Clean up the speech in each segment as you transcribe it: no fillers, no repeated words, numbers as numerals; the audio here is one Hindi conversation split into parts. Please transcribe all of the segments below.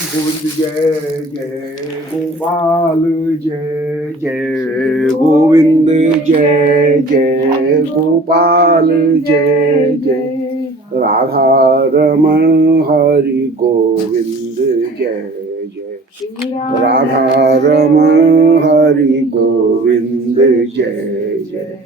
गोविंद जय जय गोपाल जय जय गोविंद जय जय गोपाल जय जय राधा रमण हरि गोविंद जय जय राधा रमण हरि गोविंद जय जय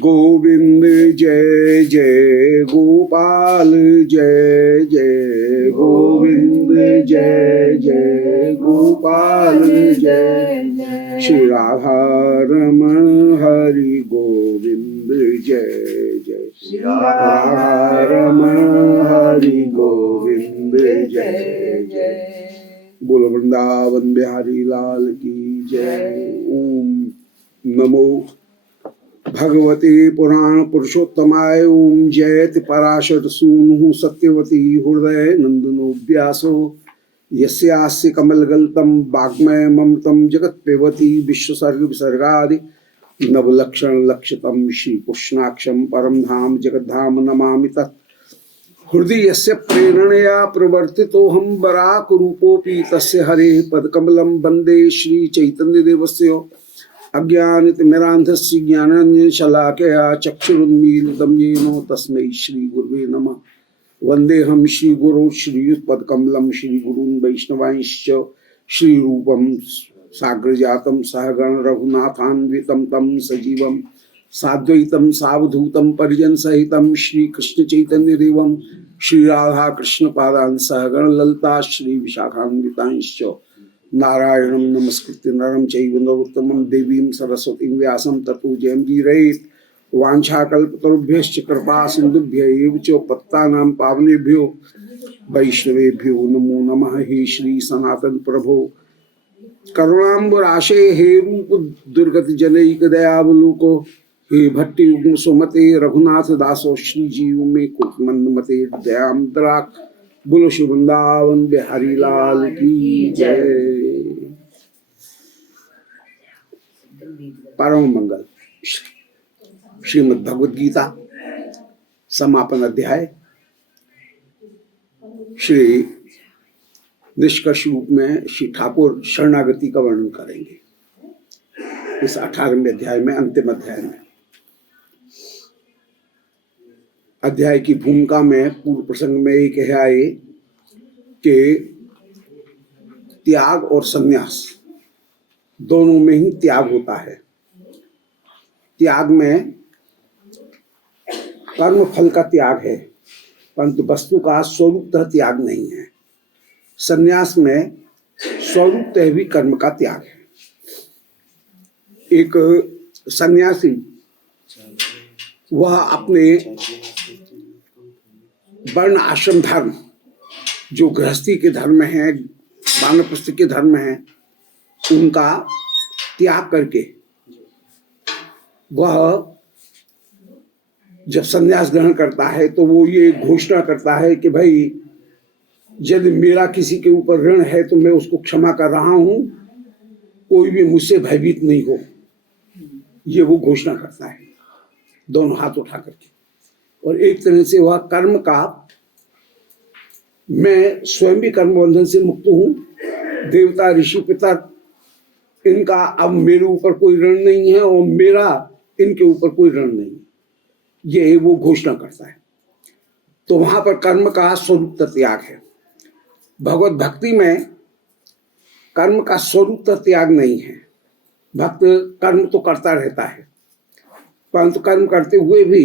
गोविंद जय जय गोपाल जय जय गोविंद जय जय गोपाल जय जय श्री राधा रमण हरि गोविंद जय जय श्री राधा रमण हरि गोविंद जय जय बोलो वृंदावन बिहारी लाल की जय। ओम नमो भगवते पुराण पुरुषोत्तमाय ओम जयति पराशर सूनु सत्यवती हृदय नंदनो व्यासो यस्यास्य कमलगल्तम वाग्मय ममतम जगत पेवती विश्वसर्ग विसर्गादि नवलक्षण लक्षतम श्री कृष्णाक्षम परम धाम जगद्धाम नमामि तत् हृदय यस्य प्रेरणया प्रवर्तितो हम बराक रूपोपि तस्य हरे पदकमलं वन्दे श्री चैतन्य देवस्य अज्ञानितिमिरान्धस्य ज्ञानाञ्जनशलाकया चक्षुरुन्मीलितं येन तस्मै श्रीगुरुवे नमः। वन्देऽहं श्रीगुरो श्रीयुतपदकमलं श्रीगुरून् वैष्णवांश्च श्रीरूपं साग्रजातं सहगण रघुनाथान्वितं तं सजीवं साद्वैतं सावधूतं परिजनसहितं श्रीकृष्णचैतन्यदेवं श्रीराधाकृष्णपादान् सहगण ललिता श्रीविशाखान्वितांश्च नारायणं नमस्कृत्य नरं चैव नरोत्तमं देवीं सरस्वतीं व्यासं ततो जयमुदीरयेत् वाञ्छाकल्पतरुभ्यश्च कृपा सिन्धुभ्य एव च पत्तानां पावनेभ्यो वैष्णवेभ्यो नमो नमः। हे श्री सनातन प्रभो करुणाम्बुराशे हे रूप दुर्गत जनैक दयावलोको हे भट्टी सुमते रघुनाथ दासो श्री जीव में कुटमंद मते दयाम द्राक बोलो श्री वृंदावन बिहारी लाल की जय। परम मंगल श्रीमद् भगवद गीता समापन अध्याय श्री निष्कर्ष रूप में श्री ठाकुर शरणागति का वर्णन करेंगे इस 18वें अध्याय में, अंतिम अध्याय में। अध्याय की भूमिका में पूर्व प्रसंग में एक है आए कि त्याग और संन्यास दोनों में ही त्याग होता है। त्याग में कर्म फल का त्याग है परंतु वस्तु का स्वरूपतः त्याग नहीं है। संन्यास में स्वरूपतः भी कर्म का त्याग है। एक सन्यासी वह अपने वर्ण आश्रम धर्म जो गृहस्थी के धर्म है, वानप्रस्थ के धर्म है, उनका त्याग करके वह जब संन्यास ग्रहण करता है तो वो ये घोषणा करता है कि भाई यदि मेरा किसी के ऊपर ऋण है तो मैं उसको क्षमा कर रहा हूं, कोई भी मुझसे भयभीत नहीं हो, ये वो घोषणा करता है दोनों हाथ उठा करके। और एक तरह से वह कर्म का, मैं स्वयं भी कर्म बंधन से मुक्त हूं, देवता ऋषि पितर इनका अब मेरे ऊपर कोई ऋण नहीं है और मेरा इनके ऊपर कोई ऋण नहीं, ये वो घोषणा करता है। तो वहां पर कर्म का स्वरूप त्याग है। भगवत भक्ति में कर्म का स्वरूप त्याग नहीं है। भक्त कर्म तो करता रहता है परंतु कर्म करते हुए भी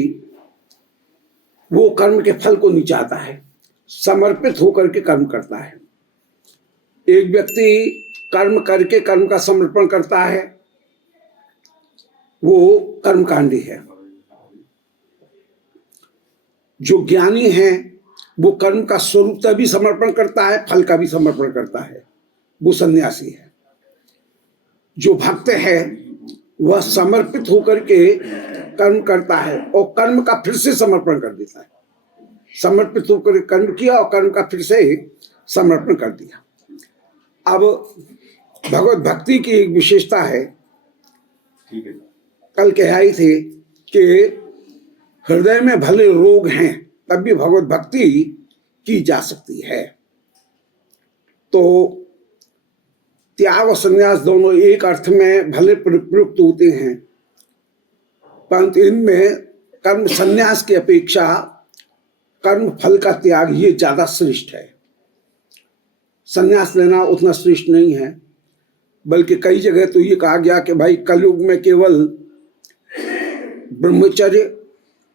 वो कर्म के फल को नहीं चाहता है, समर्पित होकर के कर्म करता है। एक व्यक्ति कर्म करके कर्म का समर्पण करता है, वो कर्मकांडी है। जो ज्ञानी है वो कर्म का स्वरूप भी समर्पण करता है, फल का भी समर्पण करता है, वो सन्यासी है। जो भक्त है वह समर्पित होकर के कर्म करता है और कर्म का फिर से समर्पण कर देता है। समर्पित होकर कर्म किया और कर्म का फिर से समर्पण कर दिया। अब भगवत भक्ति की एक विशेषता है, कल कह आई थे कि हृदय में भले रोग हैं तब भी भगवत भक्ति की जा सकती है। तो त्याग और संन्यास दोनों एक अर्थ में भले प्रयुक्त होते हैं, परंतु इनमें कर्म संन्यास की अपेक्षा कर्म फल का त्याग ये ज्यादा श्रेष्ठ है। संन्यास लेना उतना श्रेष्ठ नहीं है, बल्कि कई जगह तो ये कहा गया कि भाई कलयुग में केवल ब्रह्मचर्य,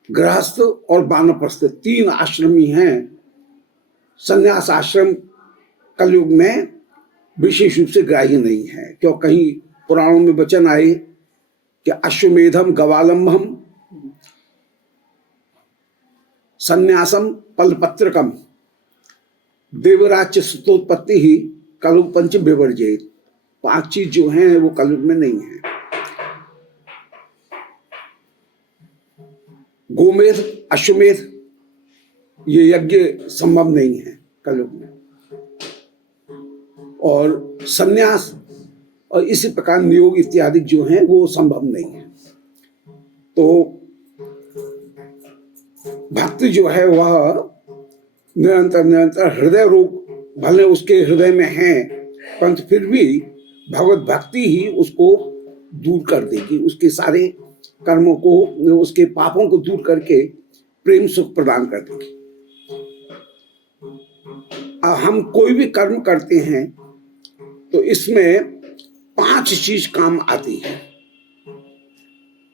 गृहस्थ और वानप्रस्थ 3 आश्रम ही हैं। संन्यास आश्रम कलयुग में विशेष रूप से ग्राह्य नहीं है, क्यों कहीं पुराणों में वचन आए कि अश्वमेधम गवालंबम संन्यासम पलपत्रकम देवराज्य सुतोत्पत्ति ही कलयुग पंच विवर्जित। 5 चीज जो हैं वो कलयुग में नहीं है। गोमेध, अश्वमेध ये यज्ञ संभव नहीं है कलयुग में, और संन्यास और इसी प्रकार नियोग इत्यादि जो हैं वो संभव नहीं है। तो भक्ति जो है वह निरंतर निरंतर, हृदय रोग भले उसके हृदय में है, परंतु फिर भी भगवत भक्ति ही उसको दूर कर देगी, उसके सारे कर्मों को, उसके पापों को दूर करके प्रेम सुख प्रदान कर देगी। हम कोई भी कर्म करते हैं तो इसमें 5 चीज काम आती है।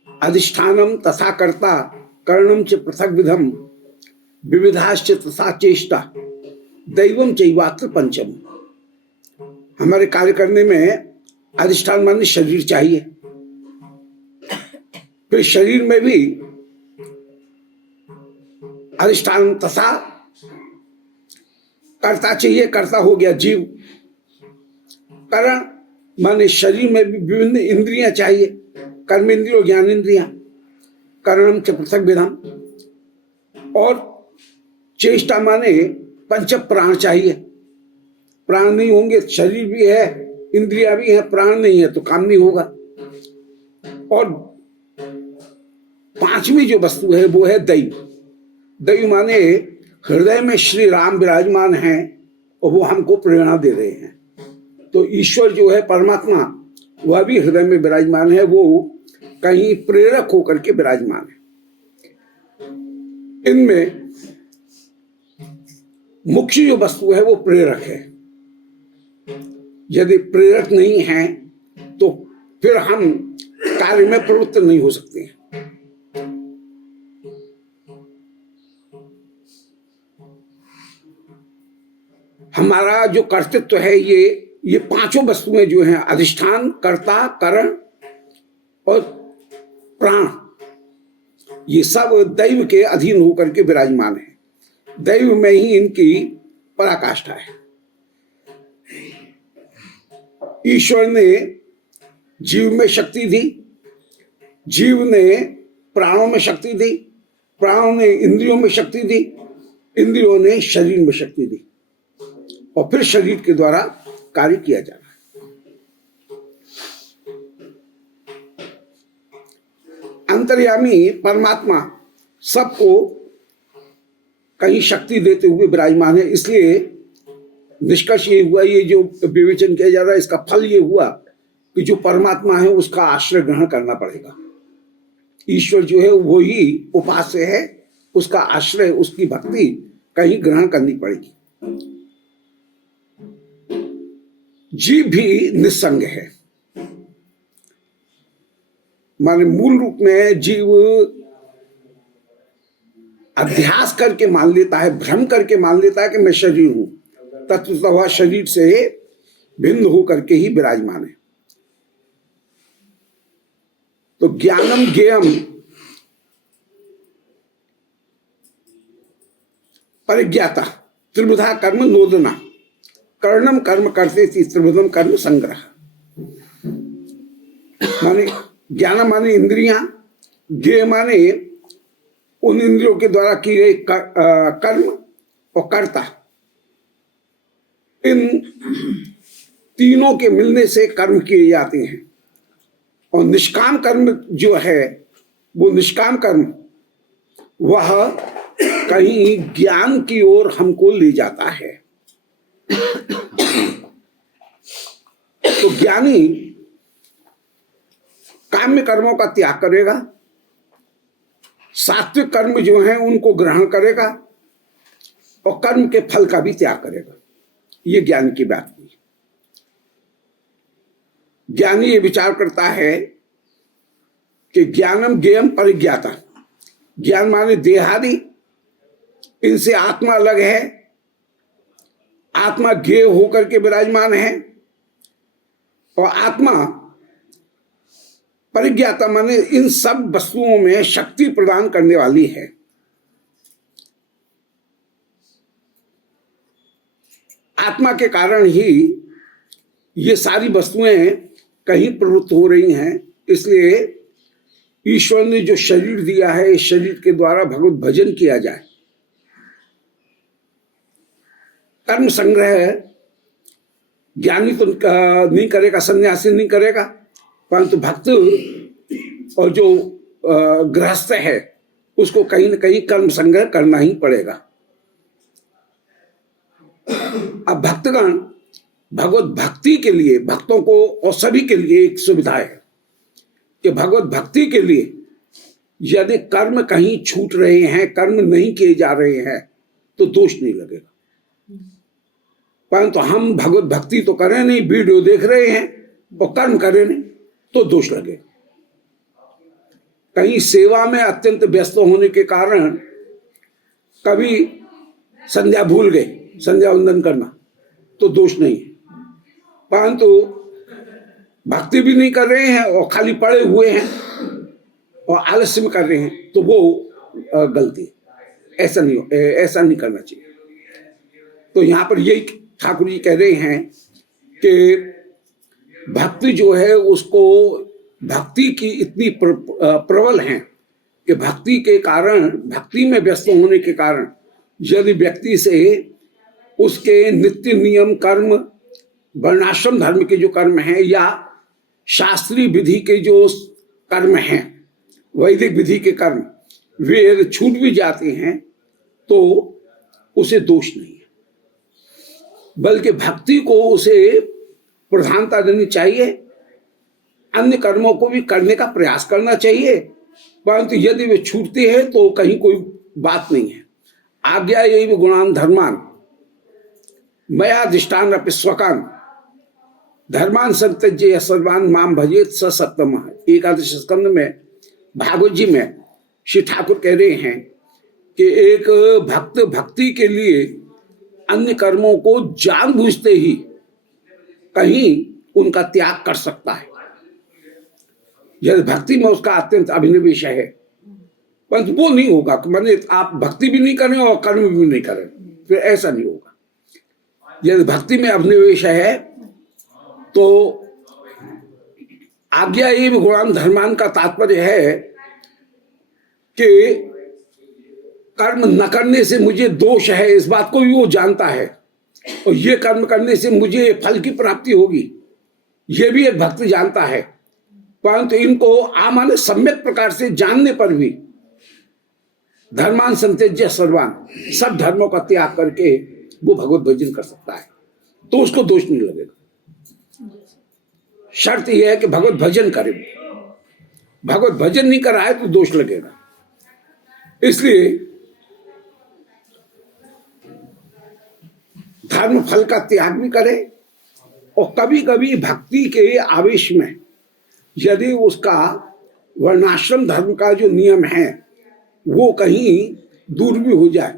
अधिष्ठानम तथा कर्ता, कर्णम च पृथक विधम, विविधाश्च तथा चेष्टा, दैवम चैवात्र पंचम। हमारे कार्य करने में अधिष्ठान माने शरीर चाहिए, फिर शरीर में भी अधिष्ठान तथा कर्ता चाहिए। कर्ता हो गया जीव। करण माने शरीर में भी विभिन्न इंद्रियां चाहिए, कर्म इंद्रिय, ज्ञान इंद्रियां, कर्णम च पृथक विधम। और चेष्टा माने पंच प्राण चाहिए। प्राण नहीं होंगे, शरीर भी है, इंद्रियां भी है, प्राण नहीं है तो काम नहीं होगा। और 5वीं जो वस्तु है वो है दैव। दैव माने हृदय में श्री राम विराजमान हैं और वो हमको प्रेरणा दे रहे हैं। तो ईश्वर जो है परमात्मा, वह भी हृदय में विराजमान है, वो कहीं प्रेरक होकर के विराजमान है। इनमें मुख्य जो वस्तु है वो प्रेरक है। यदि प्रेरक नहीं है तो फिर हम कार्य में प्रवृत्त नहीं हो सकते हैं। हमारा जो कर्तृत्व है ये 5 वस्तुएं जो हैं, अधिष्ठान, कर्ता, करण और प्राण, ये सब दैव के अधीन होकर के विराजमान है। दैव में ही इनकी पराकाष्ठा है। ईश्वर ने जीव में शक्ति दी, जीव ने प्राणों में शक्ति दी, प्राणों ने इंद्रियों में शक्ति दी, इंद्रियों ने शरीर में शक्ति दी, और फिर शरीर के द्वारा कार्य किया जा रहा है। अंतर्यामी परमात्मा सबको कहीं शक्ति देते हुए विराजमान है। इसलिए निष्कर्ष ये हुआ, ये जो विवेचन किया जा रहा है, इसका फल ये हुआ कि जो परमात्मा है उसका आश्रय ग्रहण करना पड़ेगा। ईश्वर जो है वो ही उपास्य है, उसका आश्रय, उसकी भक्ति कहीं ग्रहण करनी पड़ेगी। जीव भी निस्संग है, माने मूल रूप में जीव अध्यास करके मान लेता है, भ्रम करके मान लेता है कि मैं शरीर हूं, तत्वतः वह शरीर से भिन्न होकर के ही विराजमान है। तो ज्ञानम ज्ञेयम परिज्ञाता त्रिविधा कर्म नोदना, कर्णम कर्म करते थी त्रिविधम कर्म संग्रह। माने ज्ञान माने इंद्रियां, ज्ञेय माने उन इंद्रियों के द्वारा की गई कर्म, और कर्ता। इन तीनों के मिलने से कर्म किए जाते हैं। और निष्काम कर्म जो है वो निष्काम कर्म, वह कहीं ज्ञान की ओर हमको ले जाता है। तो ज्ञानी काम्य कर्मों का त्याग करेगा, सात्विक कर्म जो हैं उनको ग्रहण करेगा और कर्म के फल का भी त्याग करेगा। ये ज्ञान की बात हुई। ज्ञानी ये विचार करता है कि ज्ञानम ज्ञेयम परिज्ञाता, ज्ञान माने देहादि, इनसे आत्मा अलग है, आत्मा ज्ञेय होकर के विराजमान है, और आत्मा परिज्ञाता माने इन सब वस्तुओं में शक्ति प्रदान करने वाली है। आत्मा के कारण ही ये सारी वस्तुएं कहीं प्रवृत्त हो रही हैं। इसलिए ईश्वर ने जो शरीर दिया है, इस शरीर के द्वारा भगवत भजन किया जाए। कर्म संग्रह ज्ञानी तो नहीं करेगा, सन्यासी नहीं करेगा, परंतु भक्त और जो गृहस्थ है उसको कहीं न कहीं कर्म संग्रह करना ही पड़ेगा। अब भक्तगण भगवत भक्ति के लिए, भक्तों को और सभी के लिए एक सुविधा है कि भगवत भक्ति के लिए यदि कर्म कहीं छूट रहे हैं, कर्म नहीं किए जा रहे हैं, तो दोष नहीं लगेगा। परंतु हम भगवत भक्ति तो करें नहीं, वीडियो देख रहे हैं और कर्म करें नहीं, तो दोष लगेगा। कहीं सेवा में अत्यंत व्यस्त होने के कारण कभी संध्या भूल गए, संध्या वंदन करना, तो दोष नहीं है। परंतु भक्ति भी नहीं कर रहे हैं और खाली पड़े हुए हैं और आलस्य में कर रहे हैं, तो वो गलती है। ऐसा नहीं करना चाहिए। तो यहां पर यही ठाकुर जी कह रहे हैं कि भक्ति जो है उसको, भक्ति की इतनी प्रबल है कि भक्ति के कारण, भक्ति में व्यस्त होने के कारण यदि व्यक्ति से उसके नित्य नियम कर्म, वर्णाश्रम धर्म के जो कर्म हैं या शास्त्रीय विधि के जो कर्म हैं, वैदिक विधि के कर्म, वे छूट भी जाते हैं तो उसे दोष नहीं है। बल्कि भक्ति को उसे प्रधानता देनी चाहिए, अन्य कर्मों को भी करने का प्रयास करना चाहिए, परंतु यदि वे छूटते हैं तो कहीं कोई बात नहीं है। आज्ञा एवं गुणान धर्मान मया अधिष्ठान अपि स्वकान धर्मान संत्यज्य सर्वान माम भजेत स सप्तमः। एकादश स्कंद में भागवत जी में श्री ठाकुर कह रहे हैं कि एक भक्त भक्ति के लिए अन्य कर्मों को जानबूझते ही कहीं उनका त्याग कर सकता है, यदि भक्ति में उसका अत्यंत अभिनिवेश है। परंतु वो नहीं होगा, माने आप भक्ति भी नहीं करें और कर्म भी नहीं करें, फिर ऐसा नहीं होगा। यदि भक्ति में अभिनिवेश है तो आज्ञा एवं गुणान धर्मान का तात्पर्य है कि कर्म न करने से मुझे दोष है, इस बात को भी वो जानता है, और ये कर्म करने से मुझे फल की प्राप्ति होगी, ये भी एक भक्त जानता है। परंतु इनको आमाने सम्यक प्रकार से जानने पर भी धर्मान संत्यज्य सर्वान, सब धर्मों का त्याग करके वो भगवत भजन कर सकता है, तो उसको दोष नहीं लगेगा। शर्त यह है कि भगवत भजन करे, भगवत भजन नहीं कर रहा है तो दोष लगेगा। इसलिए धर्म फल का त्याग भी करे, और कभी कभी भक्ति के आवेश में यदि उसका वर्णाश्रम धर्म का जो नियम है वो कहीं दूर भी हो जाए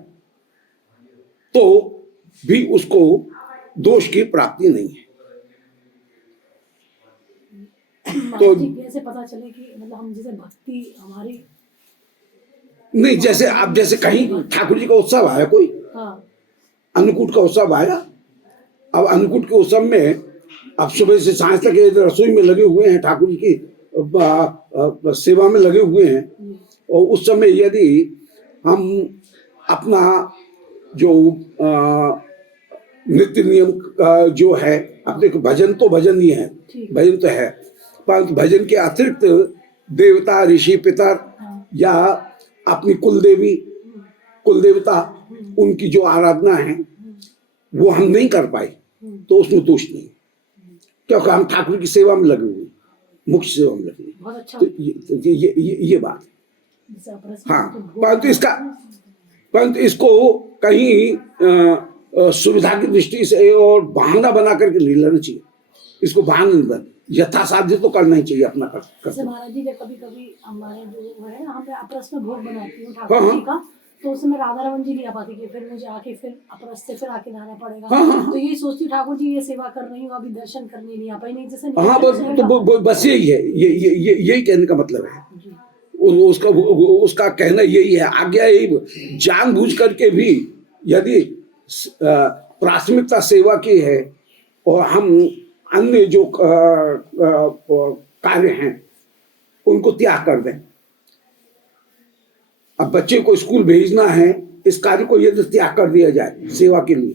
तो भी उसको दोष की प्राप्ति नहीं है। तो कैसे पता चले कि मतलब हम जैसे भक्ति हमारी नहीं, जैसे आप जैसे कहीं ठाकुर जी का उत्सव आया, कोई अन्नकूट का उत्सव आया, अब अन्नकूट के उत्सव में आप सुबह से सांझ तक रसोई में लगे हुए हैं, ठाकुर जी की सेवा में लगे हुए हैं, और उस समय यदि हम अपना जो नित्य नियम का जो है, अपने भजन तो भजन ही है, भजन तो है, परंतु भजन के अतिरिक्त देवता ऋषि पितर या अपनी कुल देवी कुल देवता उनकी जो आराधना है वो हम नहीं कर पाए तो उसमें दोष नहीं, क्योंकि हम ठाकुर की सेवा में लगे हुए, मुख्य सेवा में लगे हुए। बहुत अच्छा। तो ये बात जैसे अपरस हाँ, में तो परंतु इसको कहीं सुविधा की दृष्टि से और बहाना बना करके नहीं लेना चाहिए। इसको बहाना नहीं बना, यथासाध्य तो करना ही चाहिए अपना जैसे महाराज जी, जब कभी कभी हमारे जो है ना, हम अपरस में भोग बनाती हूँ हाँ, ठाकुर हाँ। जी का, तो उसमें राधा रमन जी नहीं आ पाती कि फिर मुझे आके फिर अपरस से फिर आके नहाना पड़ेगा। हाँ, हाँ। तो ये सोचती हूँ ठाकुर जी ये सेवा कर रही हूँ, अभी दर्शन करने नहीं आ पाई, नहीं जैसे हाँ, बस यही है, यही कहने का मतलब है। उसका कहना यही है, आज्ञा यही, जानबूझ करके भी यदि प्राथमिकता सेवा की है और हम अन्य जो कार्य हैं उनको त्याग कर दें। अब बच्चे को स्कूल भेजना है, इस कार्य को यदि त्याग कर दिया जाए सेवा के लिए,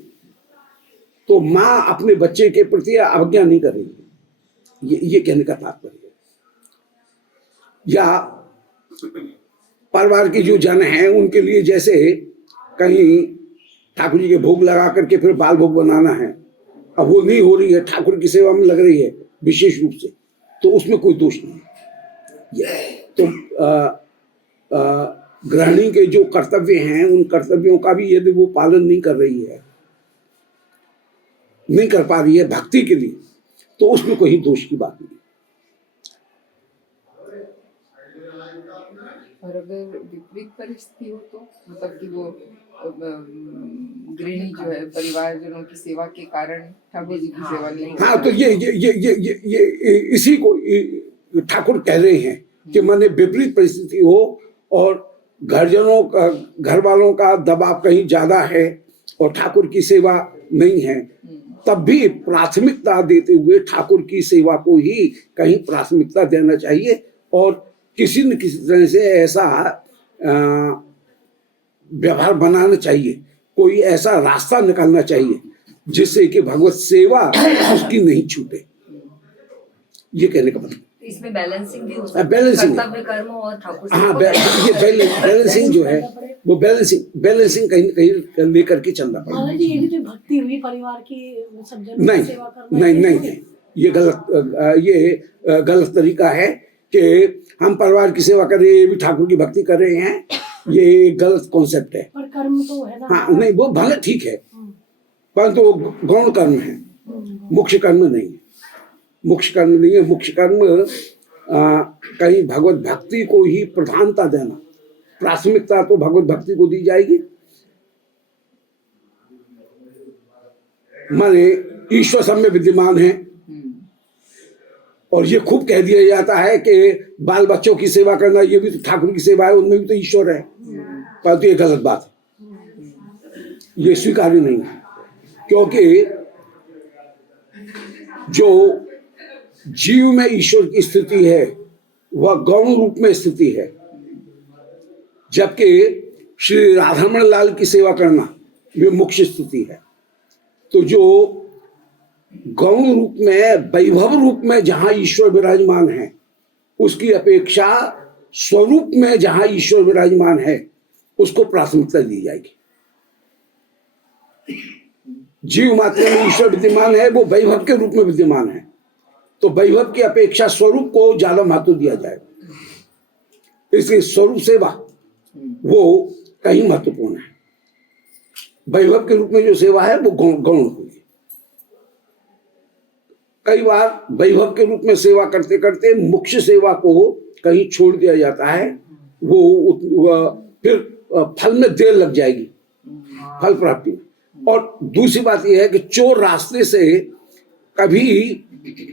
तो माँ अपने बच्चे के प्रति अवज्ञा नहीं करेगी, ये कहने का तात्पर्य। या परिवार के जो जन हैं उनके लिए जैसे कहीं ठाकुर जी के भोग लगा करके फिर बाल भोग बनाना है, अब वो नहीं हो रही है, ठाकुर की सेवा में लग रही है विशेष रूप से, तो उसमें कोई दोष नहीं। तो गृहिणी के जो कर्तव्य हैं उन कर्तव्यों का भी यदि वो पालन नहीं कर रही है, नहीं कर पा रही है भक्ति के लिए, तो उसमें कोई दोष की बात नहीं। और अगर विपरीत परिस्थिति हो तो मतलब कि वो गृहिणी जो है परिवारजनों की सेवा के कारण ठाकुर जी की सेवा नहीं कर हाँ, तो ये इसी को ठाकुर कह रहे हैं कि माने विपरीत परिस्थिति हो और घरजनों का, घर वालों का दबाव कहीं ज्यादा है और ठाकुर की सेवा नहीं है, तब भी प्राथमिकता देते हुए ठाकुर की सेवा को ही कहीं प्राथमिकता देना चाहिए और किसी न किसी तरह से ऐसा व्यवहार बनाना चाहिए, कोई ऐसा रास्ता निकालना चाहिए जिससे कि भगवत सेवा उसकी नहीं छूटे। ये कहने का मतलब इसमें बैलेंसिंग भी हो सकता है, बैलेंसिंग, कर्तव्य कर्म और ठाकुर हाँ, ये बैलेंसिंग जो है वो बैलेंसिंग कहीं कहीं लेकर के चलना पड़ेगा। महाराज जी, ये भी तो भक्ति हुई परिवार की, सब जनों की नहीं सेवा करना। नहीं, ये गलत तरीका है कि हम परिवार की सेवा कर रहे हैं, ये भी ठाकुर की भक्ति कर रहे हैं, ये गलत कॉन्सेप्ट है। पर कर्म तो है ना। हाँ, नहीं वो भले ठीक है, परंतु वो गौण कर्म है, मुख्य कर्म नहीं है, मुख्य कर्म नहीं है। मुख्य कर्म कहीं भगवत भक्ति को ही प्रधानता देना, प्राथमिकता तो भगवत भक्ति को दी जाएगी। माने ईश्वर सब में विद्यमान है और ये खूब कह दिया जाता है कि बाल बच्चों की सेवा करना ये भी तो ठाकुर की सेवा है, उनमें भी तो ईश्वर है, परंतु ये गलत बात है, ये स्वीकार्य नहीं है, क्योंकि जो जीव में ईश्वर की स्थिति है वह गौण रूप में स्थिति है, जबकि श्री राधारमण लाल की सेवा करना वे मुख्य स्थिति है। तो जो गौण रूप में, वैभव रूप में जहां ईश्वर विराजमान है, उसकी अपेक्षा स्वरूप में जहां ईश्वर विराजमान है उसको प्राथमिकता दी जाएगी। जीव मात्र में ईश्वर विद्यमान है, वो वैभव के रूप में विद्यमान है, तो वैभव की अपेक्षा स्वरूप को ज्यादा महत्व दिया जाएगा। इसलिए स्वरूप सेवा वो कहीं महत्वपूर्ण है, वैभव के रूप में जो सेवा है वो गौण होगी। कई बार वैभव के रूप में सेवा करते करते मुख्य सेवा को कहीं छोड़ दिया जाता है, वो फिर फल में देर लग जाएगी, फल प्राप्ति में। और दूसरी बात यह है कि चोर रास्ते से कभी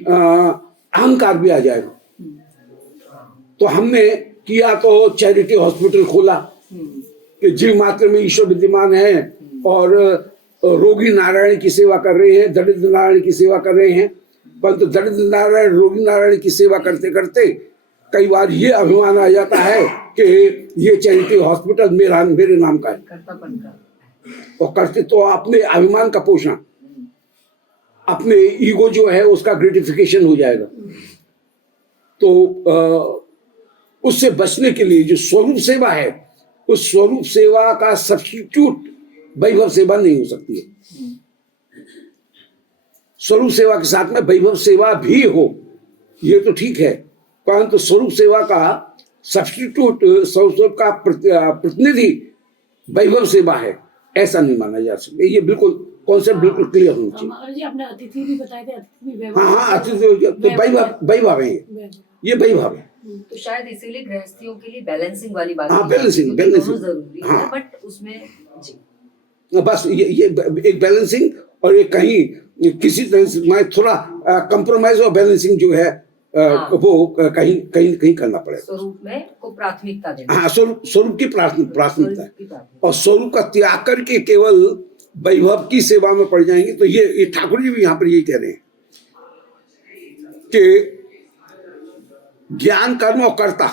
अहंकार भी आ जाएगा। तो हमने किया तो चैरिटी हॉस्पिटल खोला कि जीव मात्र में ईश्वर विद्यमान है और रोगी नारायण की सेवा कर रहे हैं, दरिद्र नारायण की सेवा कर रहे हैं, परंतु दरिद्र नारायण रोगी नारायण की सेवा करते करते कई बार ये अभिमान आ जाता है कि ये चैरिटी हॉस्पिटल मेरे नाम का है, और करते तो अपने अभिमान का पोषण, अपने ईगो जो है उसका ग्रेटिफिकेशन हो जाएगा। तो उससे बचने के लिए जो स्वरूप सेवा है, उस स्वरूप सेवा का सब्स्टिट्यूट वैभव सेवा नहीं हो सकती है। स्वरूप सेवा के साथ में वैभव सेवा भी हो, ये तो ठीक है, परंतु स्वरूप सेवा का सब्स्टिट्यूट, स्वरूप का प्रतिनिधि वैभव सेवा है, ऐसा नहीं माना जा सकता। ये बिल्कुल कॉन्सेप्ट बिल्कुल क्लियर होना चाहिए। महाराज जी आपने अतिथि भी बताए थे, अतिथि भी वैभव। हाँ, अतिथि तो वैभव है, ये वैभव है। तो शायद इसीलिए गृहस्थियों के लिए बैलेंसिंग वाली बात हाँ, की जाती है, बैलेंसिंग, क्योंकि बैलेंसिंग। दोनों जरूरी हाँ। है, बट उसमें जी बस ये एक बैलेंसिंग और एक कहीं किसी तरह से मैं थोड़ा कंप्रोमाइज और बैलेंसिंग जो है वो कहीं कहीं कहीं करना पड़ेगा। स्वरूप में को प्राथमिकता देना। हाँ, स्वरूप की प्राथमिकता है, स्वरूप की प्राथमिकता। और स्वरूप का त्याग करके केवल वैभव की सेवा में पड़ जाएंगे, तो ये ठाकुर जी भी यहाँ पर यही कह रहे हैं कि ज्ञान, कर्म और कर्ता,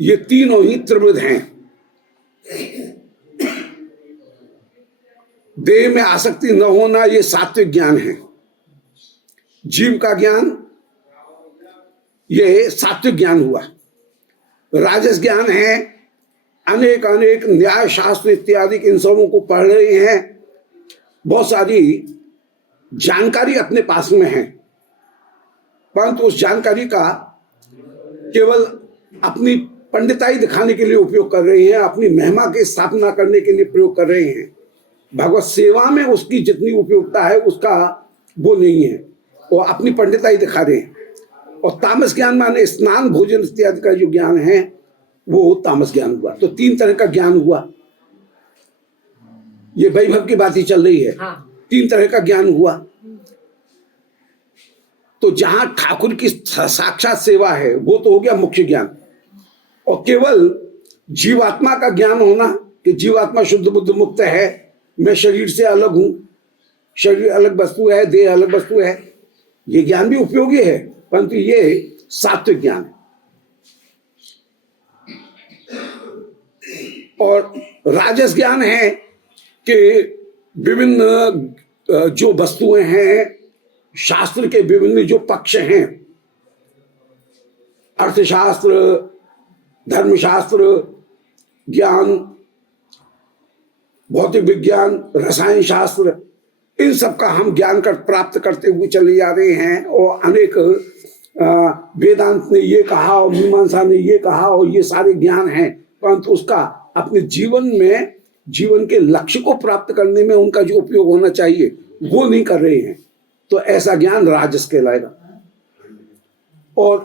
ये तीनों ही त्रिविध हैं। देह में आसक्ति न होना, ये सात्विक ज्ञान है। जीव का ज्ञान, ये सात्विक ज्ञान हुआ। राजस ज्ञान है, अनेक अनेक न्याय शास्त्र इत्यादि इन सबों को पढ़ रहे हैं, बहुत सारी जानकारी अपने पास में है, परंतु उस जानकारी का केवल अपनी पंडिताई दिखाने के लिए उपयोग कर रहे हैं, अपनी महिमा की स्थापना करने के लिए प्रयोग कर रहे हैं। भगवत सेवा में उसकी जितनी उपयोगिता है उसका वो नहीं है, वो अपनी पंडिताई दिखा रहे हैं। और तामस ज्ञान माने स्नान भोजन इत्यादि का जो ज्ञान है वो तामस ज्ञान हुआ। तो तीन तरह का ज्ञान हुआ, ये वैभव की बात ही चल रही है। हाँ। तीन तरह का ज्ञान हुआ। तो जहां ठाकुर की साक्षात सेवा है वो तो हो गया मुख्य ज्ञान, और केवल जीवात्मा का ज्ञान होना कि जीवात्मा शुद्ध बुद्ध मुक्त है, मैं शरीर से अलग हूं, शरीर अलग वस्तु है, देह अलग वस्तु है, ये ज्ञान भी उपयोगी है, परंतु ये सात्विक ज्ञान है। और राजस ज्ञान है कि विभिन्न जो वस्तुएं हैं, शास्त्र के विभिन्न जो पक्ष हैं, अर्थशास्त्र, धर्मशास्त्र, ज्ञान, भौतिक विज्ञान, रसायन शास्त्र, इन सब का हम ज्ञान प्राप्त करते हुए चले जा रहे हैं। और अनेक वेदांत ने ये कहा और मीमांसा ने ये कहा और ये सारे ज्ञान हैं, परंतु उसका अपने जीवन में, जीवन के लक्ष्य को प्राप्त करने में उनका जो उपयोग होना चाहिए वो नहीं कर रहे हैं। तो ऐसा ज्ञान राजस कहलाएगा। और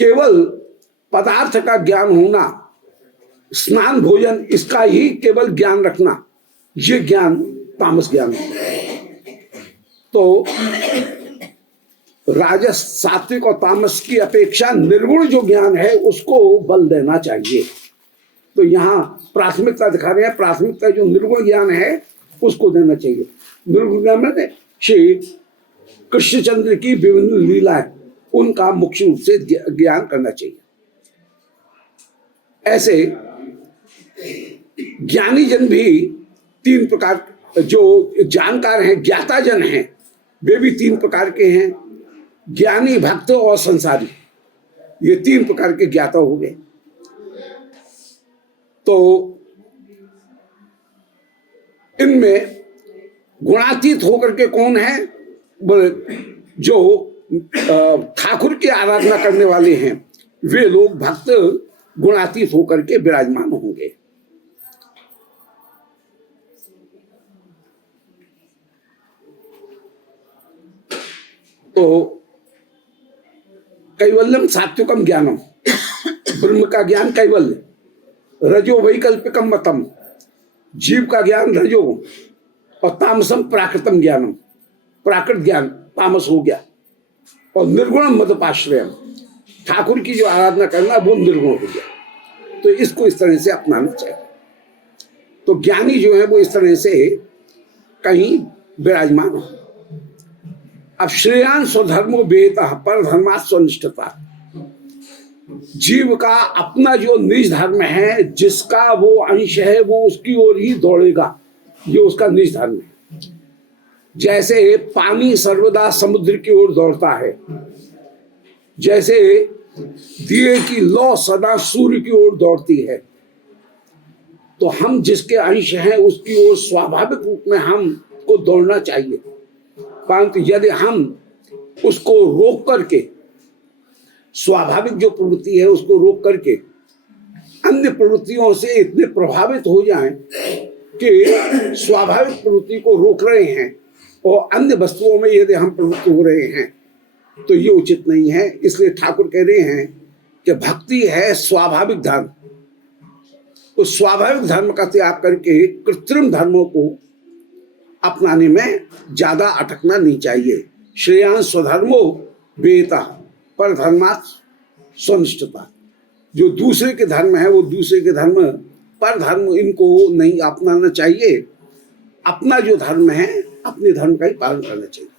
केवल पदार्थ का ज्ञान होना, स्नान भोजन इसका ही केवल ज्ञान रखना, ये ज्ञान तामस ज्ञान है। तो राजस, सात्विक और तामस की अपेक्षा निर्गुण जो ज्ञान है उसको बल देना चाहिए। तो यहाँ प्राथमिकता दिखा रहे हैं, प्राथमिकता जो निर्गुण ज्ञान है उसको देना चाहिए। निर्गुण ज्ञान में श्री कृष्णचंद्र की विभिन्न लीलाएं, उनका मुख्य रूप से ज्ञान करना चाहिए। ऐसे ज्ञानी जन भी तीन प्रकार, जो जानकार हैं, ज्ञाता जन हैं, वे भी तीन प्रकार के हैं, ज्ञानी, भक्त और संसारी, ये तीन प्रकार के ज्ञाता हो गए। तो इनमें गुणातीत होकर के कौन है? बोले जो ठाकुर की आराधना करने वाले हैं, वे लोग भक्त गुणातीत होकर के विराजमान होंगे। तो कैवल्यम सात्विकम ज्ञानम, ब्रह्म का ज्ञान कैवल्य, रजो वैकल्पिकम मतम, जीव का ज्ञान रजो, और तामसम प्राकृतम ज्ञानम, प्राकृत ज्ञान तामस हो गया। और निर्गुणम मदपाश्रयम, ठाकुर की जो आराधना करना वो निर्गुण हो गया। तो इसको इस तरह से अपनाना चाहिए। तो ज्ञानी जो है वो इस तरह से कहीं विराजमान हो। अब श्रेयान स्वधर्मो वेता पर धर्मात् स्वनिष्ठता, जीव का अपना जो निज धर्म है, जिसका वो अंश है वो उसकी ओर ही दौड़ेगा, ये उसका निज धर्म है। जैसे पानी सर्वदा समुद्र की ओर दौड़ता है, जैसे दिए की लौ सदा सूर्य की ओर दौड़ती है, तो हम जिसके अंश हैं उसकी ओर स्वाभाविक रूप में हमको दौड़ना चाहिए। परंतु यदि हम उसको रोक करके, स्वाभाविक जो प्रवृत्ति है उसको रोक करके अन्य प्रवृत्तियों से इतने प्रभावित हो जाएं कि स्वाभाविक प्रवृत्ति को रोक रहे हैं और अन्य वस्तुओं में यदि हम प्रवृत्त हो रहे हैं, तो ये उचित नहीं है। इसलिए ठाकुर कह रहे हैं कि भक्ति है स्वाभाविक धर्म। उस स्वाभाविक धर्म का त्याग करके कृत्रिम धर्मों को अपनाने में ज्यादा अटकना नहीं चाहिए। श्रेयान स्वधर्मो वेता पर धर्मात् स्वनिष्ठता। जो दूसरे के धर्म है वो दूसरे के धर्म, पर धर्म इनको नहीं अपनाना चाहिए। अपना जो धर्म है अपने धर्म का ही पालन करना चाहिए।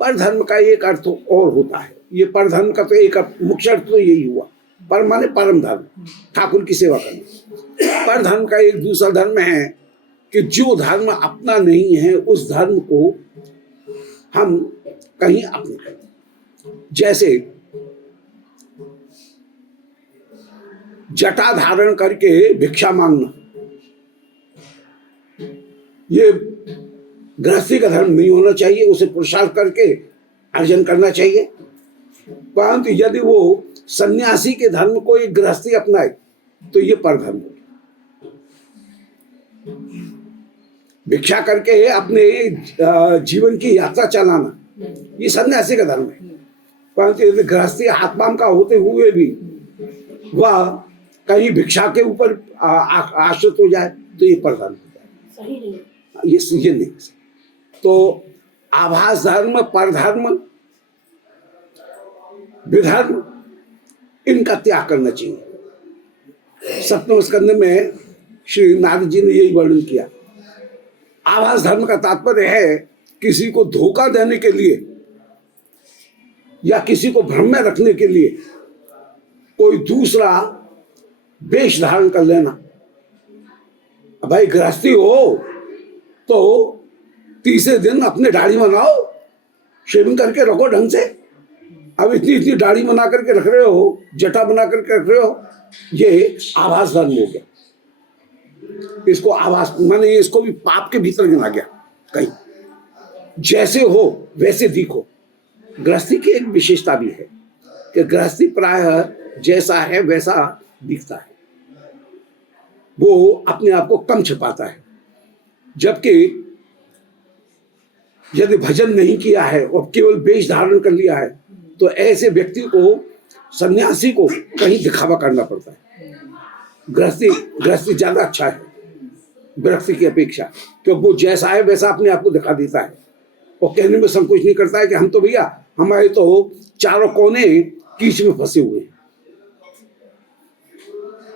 पर धर्म का एक अर्थ और होता है, ये पर धर्म का तो एक मुख्य अर्थ तो यही हुआ, पर माने परम धर्म, ठाकुर की सेवा करना। पर धर्म का एक दूसरा धर्म है कि जो धर्म अपना नहीं है उस धर्म को हम कहीं अपना। जैसे जटा धारण करके भिक्षा मांगना, ये गृहस्थी का धर्म नहीं होना चाहिए। उसे पुरुषार्थ करके अर्जन करना चाहिए। परंतु यदि वो सन्यासी के धर्म को एक गृहस्थी अपनाए तो ये परधर्म हो। भिक्षा करके अपने जीवन की यात्रा चलाना, ये सन्यासी का धर्म है। परंतु यदि गृहस्थी हाथ-पांव का होते हुए भी वह कहीं भिक्षा के ऊपर आश्रित हो जाए तो ये परधर्म हो जाए। सही नहीं, ये नहीं। तो आभास धर्म, परधर्म, विधर्म, इनका त्याग करना चाहिए। सप्तम स्कंद में श्री नारद जी ने यही वर्णन किया। आभास धर्म का तात्पर्य है किसी को धोखा देने के लिए या किसी को भ्रम में रखने के लिए कोई दूसरा वेश धारण कर लेना। भाई गृहस्थी हो तो तीसरे दिन अपने दाढ़ी बनाओ, शेविंग करके रखो ढंग से। अब इतनी इतनी दाढ़ी बना करके रख रहे हो, जटा बना करके रख रहे हो, ये आभास धर्म हो गया। इसको आभास माने इसको भी पाप के भीतर गिना गया। कहीं जैसे हो वैसे दिखो। गृहस्थी की एक विशेषता भी है कि गृहस्थी प्रायः जैसा है वैसा दिखता है, वो अपने आप को कम छिपाता है। जबकि यदि भजन नहीं किया है और केवल वेश धारण कर लिया है तो ऐसे व्यक्ति को, सन्यासी को कहीं दिखावा करना पड़ता है। गृहस्थी ज्यादा अच्छा है गृहस्थी की अपेक्षा, क्योंकि वो जैसा है वैसा अपने आप को दिखा देता है और कहने में संकोच नहीं करता है कि हम तो भैया, हमारे तो चारों कोने कीच में फंसे हुए हैं।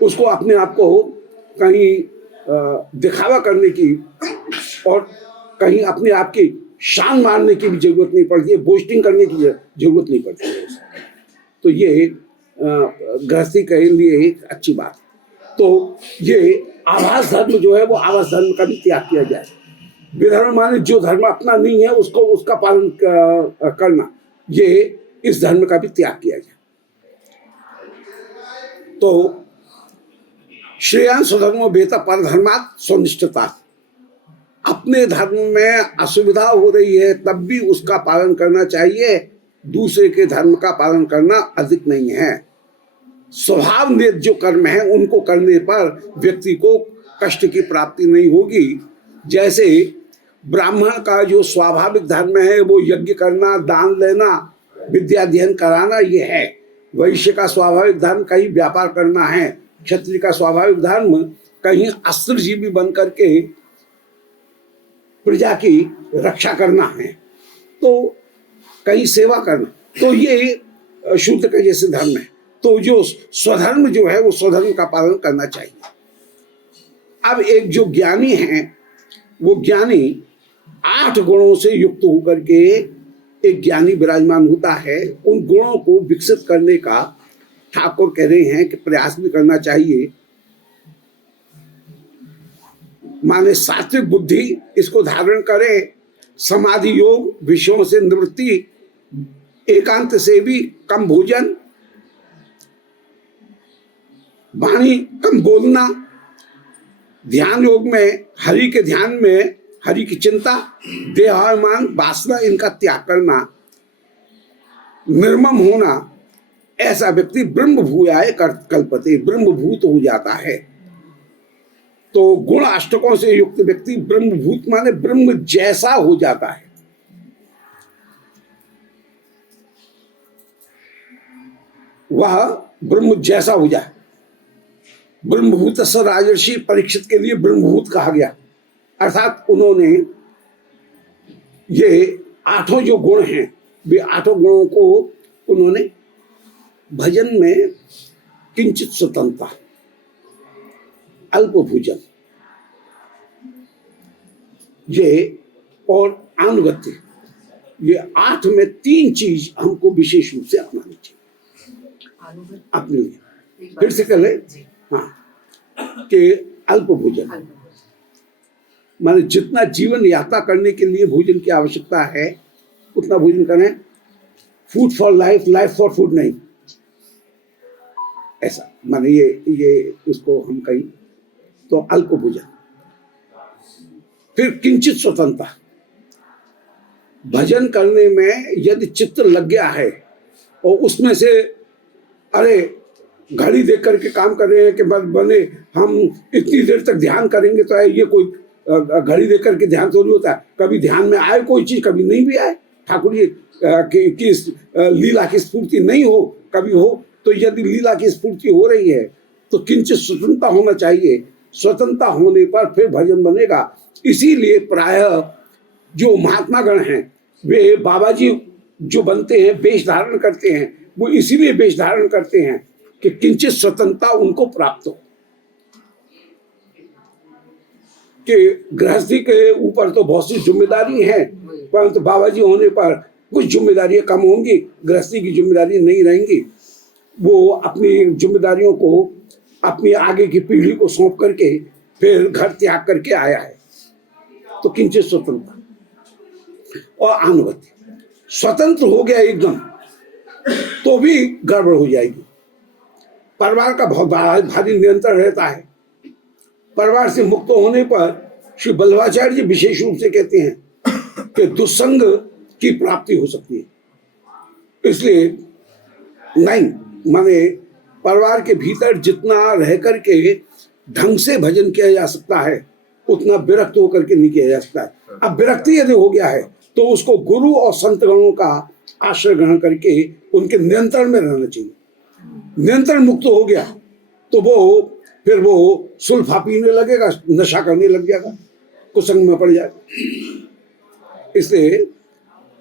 उसको अपने आप को कहीं दिखावा करने की और कहीं अपने आप की शान मारने की भी जरूरत नहीं पड़ती है, बोस्टिंग करने की जरूरत नहीं पड़ती है। तो ये गृहस्थी के लिए एक अच्छी बात। तो ये आभास धर्म जो है वो आभास धर्म का भी त्याग किया जाए। विधर्म माने जो धर्म अपना नहीं है उसको, उसका पालन करना, ये इस धर्म का भी त्याग किया जाए। तो श्रेयान स्वधर्मो वेता पर धर्मात् स्वनिष्ठता। अपने धर्म में असुविधा हो रही है तब भी उसका पालन करना चाहिए, दूसरे के धर्म का पालन करना अधिक नहीं है। स्वभाव नियत जो कर्म है उनको करने पर व्यक्ति को कष्ट की प्राप्ति नहीं होगी। जैसे ब्राह्मण का जो स्वाभाविक धर्म है वो यज्ञ करना, दान लेना, विद्या अध्ययन कराना ये है। वैश्य का स्वाभाविक धर्म कहीं व्यापार करना है। क्षत्रिय का स्वाभाविक धर्म कहीं अस्त्रजीवी बन करके प्रजा की रक्षा करना है, तो कहीं सेवा करना। तो ये शूद्र का जैसे धर्म है। तो जो स्वधर्म जो है वो स्वधर्म का पालन करना चाहिए। अब एक जो ज्ञानी है वो ज्ञानी 8 गुणों से युक्त होकर के एक ज्ञानी विराजमान होता है। उन गुणों को विकसित करने का ठाकुर कह रहे हैं कि प्रयास भी करना चाहिए। माने सात्विक बुद्धि इसको धारण करे, समाधि योग, विषयों से निवृत्ति, एकांत से भी कम भोजन, वाणी कम बोलना, ध्यान योग में हरि के ध्यान में हरि की चिंता, देहाभिमान, वासना, इनका त्याग करना, निर्मम होना, ऐसा व्यक्ति ब्रह्म भूयाय कल्पते, ब्रह्मभूत हो जाता है। तो गुण अष्टकों से युक्त व्यक्ति ब्रह्मभूत माने ब्रह्म जैसा हो जाता है। वह ब्रह्म जैसा हो जाए। ब्रह्मभूत स राजर्षि परीक्षित के लिए ब्रह्मभूत कहा गया, अर्थात उन्होंने ये आठों जो गुण हैं, वे आठों गुणों को उन्होंने भजन में किंचित स्वतंत्रता, अल्प भोजन, ये और अनुगत्य, ये 8 में 3 चीज हमको विशेष रूप से अपनानी चाहिए अपने लिए। फिर से कर ले, हाँ, कि अल्प भोजन माने जितना जीवन यात्रा करने के लिए भोजन की आवश्यकता है उतना भोजन करें। Food for life, life for food नहीं, ऐसा माने ये इसको हम कहीं तो अल्प भोजन। फिर किंचित स्वतंत्रता, भजन करने में यदि चित्त लग गया है और उसमें से अरे घड़ी देख करके काम कर रहे हैं कि बने हम इतनी देर तक ध्यान करेंगे, तो ये कोई घड़ी देख करके ध्यान तो नहीं होता है। कभी ध्यान में आए कोई चीज, कभी नहीं भी आए, ठाकुर जी की लीला की स्फूर्ति नहीं हो, कभी हो। तो यदि लीला की स्फूर्ति हो रही है तो किंचित स्वतंत्रता होना चाहिए। स्वतंत्रता होने पर फिर भजन बनेगा। इसीलिए प्रायः जो महात्मा गण हैं वे बाबा जी जो बनते हैं, वेश धारण करते हैं, वो इसीलिए वेश धारण करते हैं कि किंचित स्वतंत्रता उनको प्राप्त हो। कि गृहस्थी के ऊपर तो बहुत सी जिम्मेदारी है, परंतु बाबा जी होने पर कुछ जिम्मेदारियां कम होंगी, गृहस्थी की जिम्मेदारी नहीं रहेंगी। वो अपनी जिम्मेदारियों को अपनी आगे की पीढ़ी को सौंप करके फिर घर त्याग करके आया है। तो किंचित स्वतंत्रता और अनुगत्य, स्वतंत्र हो गया एकदम तो भी गड़बड़ हो जाएगी। परिवार का बहुत भारी नियंत्रण रहता है। परिवार से मुक्त होने पर श्री बल्लभाचार्य जी विशेष रूप से कहते हैं कि दुस्संग की प्राप्ति हो सकती है। इसलिए नहीं माने परिवार के भीतर जितना रह करके ढंग से भजन किया जा सकता है उतना विरक्त होकर के नहीं किया जा सकता है। अब विरक्ति यदि हो गया है तो उसको गुरु और संतगणों का आश्रय ग्रहण करके उनके नियंत्रण में रहना चाहिए। नियंत्रण मुक्त हो गया तो फिर वो सुल्फा पीने लगेगा, नशा करने लग जाएगा, कुसंग में पड़ जाएगा। इसलिए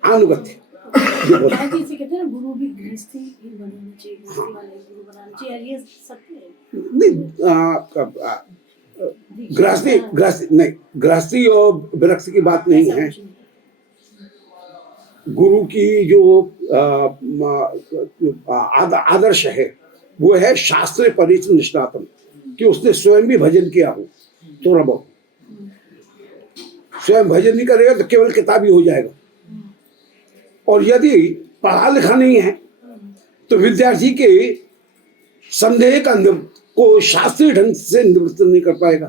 अनुगत्य जैसे कहते हैं ना, गुरु भी गृहस्थी ही बनाना चाहिए, गृहस्थी वाले गुरु बनाना चाहिए, ये सत्य है? नहीं, गृहस्थी नहीं, गृहस्थी और विरक्ति की बात नहीं है। गुरु की जो आदर्श है वो है शास्त्र परिचय निष्णातम, कि उसने स्वयं भी भजन किया हो थोड़ा बहुत। स्वयं भजन नहीं करेगा तो केवल किताबी हो जाएगा। और यदि पढ़ा लिखा नहीं है तो विद्यार्थी के संदेह को शास्त्रीय ढंग से निवृत्त नहीं कर पाएगा।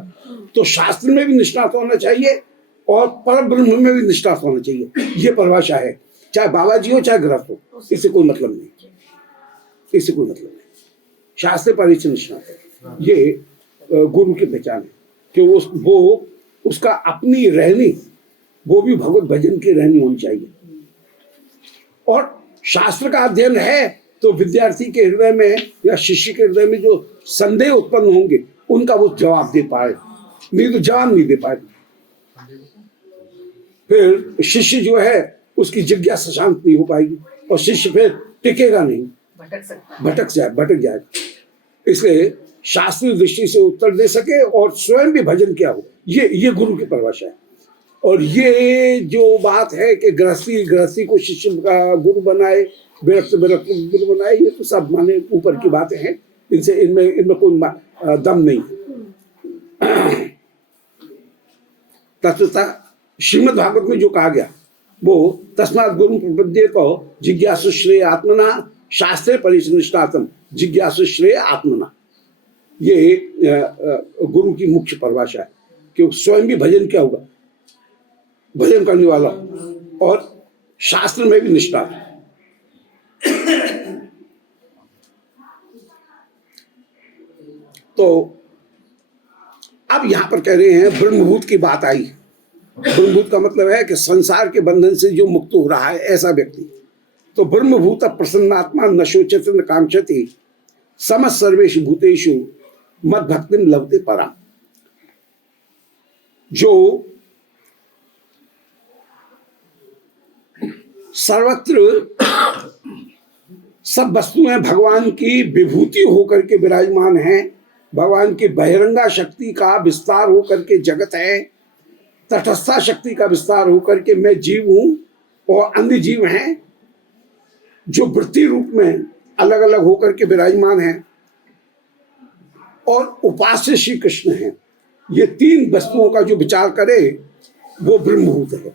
तो शास्त्र में भी निष्णात होना चाहिए और पर ब्रह्म में भी निष्णात होना चाहिए। ये परिभाषा है, चाहे बाबा जी हो चाहे गृहस्थ हो, इससे कोई मतलब नहीं, इससे कोई मतलब नहीं। शास्त्र परिचय निष्णात है, ये गुरु की पहचान है कि वो उसका अपनी रहनी, वो भी भगवत भजन की रहनी होनी चाहिए। और शास्त्र का अध्ययन है तो विद्यार्थी के हृदय में या शिष्य के हृदय में जो संदेह उत्पन्न होंगे उनका वो जवाब दे पाए, नहीं तो जवाब नहीं दे पाए। फिर शिष्य जो है उसकी जिज्ञासा शांत नहीं हो पाएगी और शिष्य फिर टिकेगा नहीं, भटक जाएगा। इसलिए शास्त्रीय दृष्टि से उत्तर दे सके और स्वयं भी भजन किया हो, ये गुरु की परिभाषा है। और ये जो बात है कि गृहस्थी को शिष्य का गुरु बनाए, विरक्त गुरु बनाए, ये तो सब माने ऊपर की बातें हैं, इनमें कोई दम नहीं। तत्वतः श्रीमद् भागवत में जो कहा गया वो तस्मात् गुरु प्रपद्ये तो जिज्ञासु श्रेय आत्मना शास्त्रे परिनिष्ठातम जिज्ञासु श्रेय आत्मना, ये गुरु की मुख्य परिभाषा है कि स्वयं भी भजन क्या होगा। भजन करने वाला और शास्त्र में भी निष्ठा। तो अब यहां पर कह रहे हैं ब्रह्मभूत की बात आई। ब्रह्मभूत का मतलब है कि संसार के बंधन से जो मुक्त हो रहा है ऐसा व्यक्ति। तो ब्रह्मभूत प्रसन्नात्मा न शोचति न कांक्षति समस्त सर्वेषु भूतेषु मद भक्तिम लभते परा। जो सर्वत्र सब वस्तुएं भगवान की विभूति होकर के विराजमान हैं, भगवान की बहिरंगा शक्ति का विस्तार होकर के जगत है, तटस्था शक्ति का विस्तार होकर के मैं जीव हूं और अन्य जीव हैं जो वृत्ति रूप में अलग अलग होकर के विराजमान हैं, और उपास्य श्री कृष्ण हैं। ये तीन वस्तुओं का जो विचार करे वो ब्रह्मभूत है।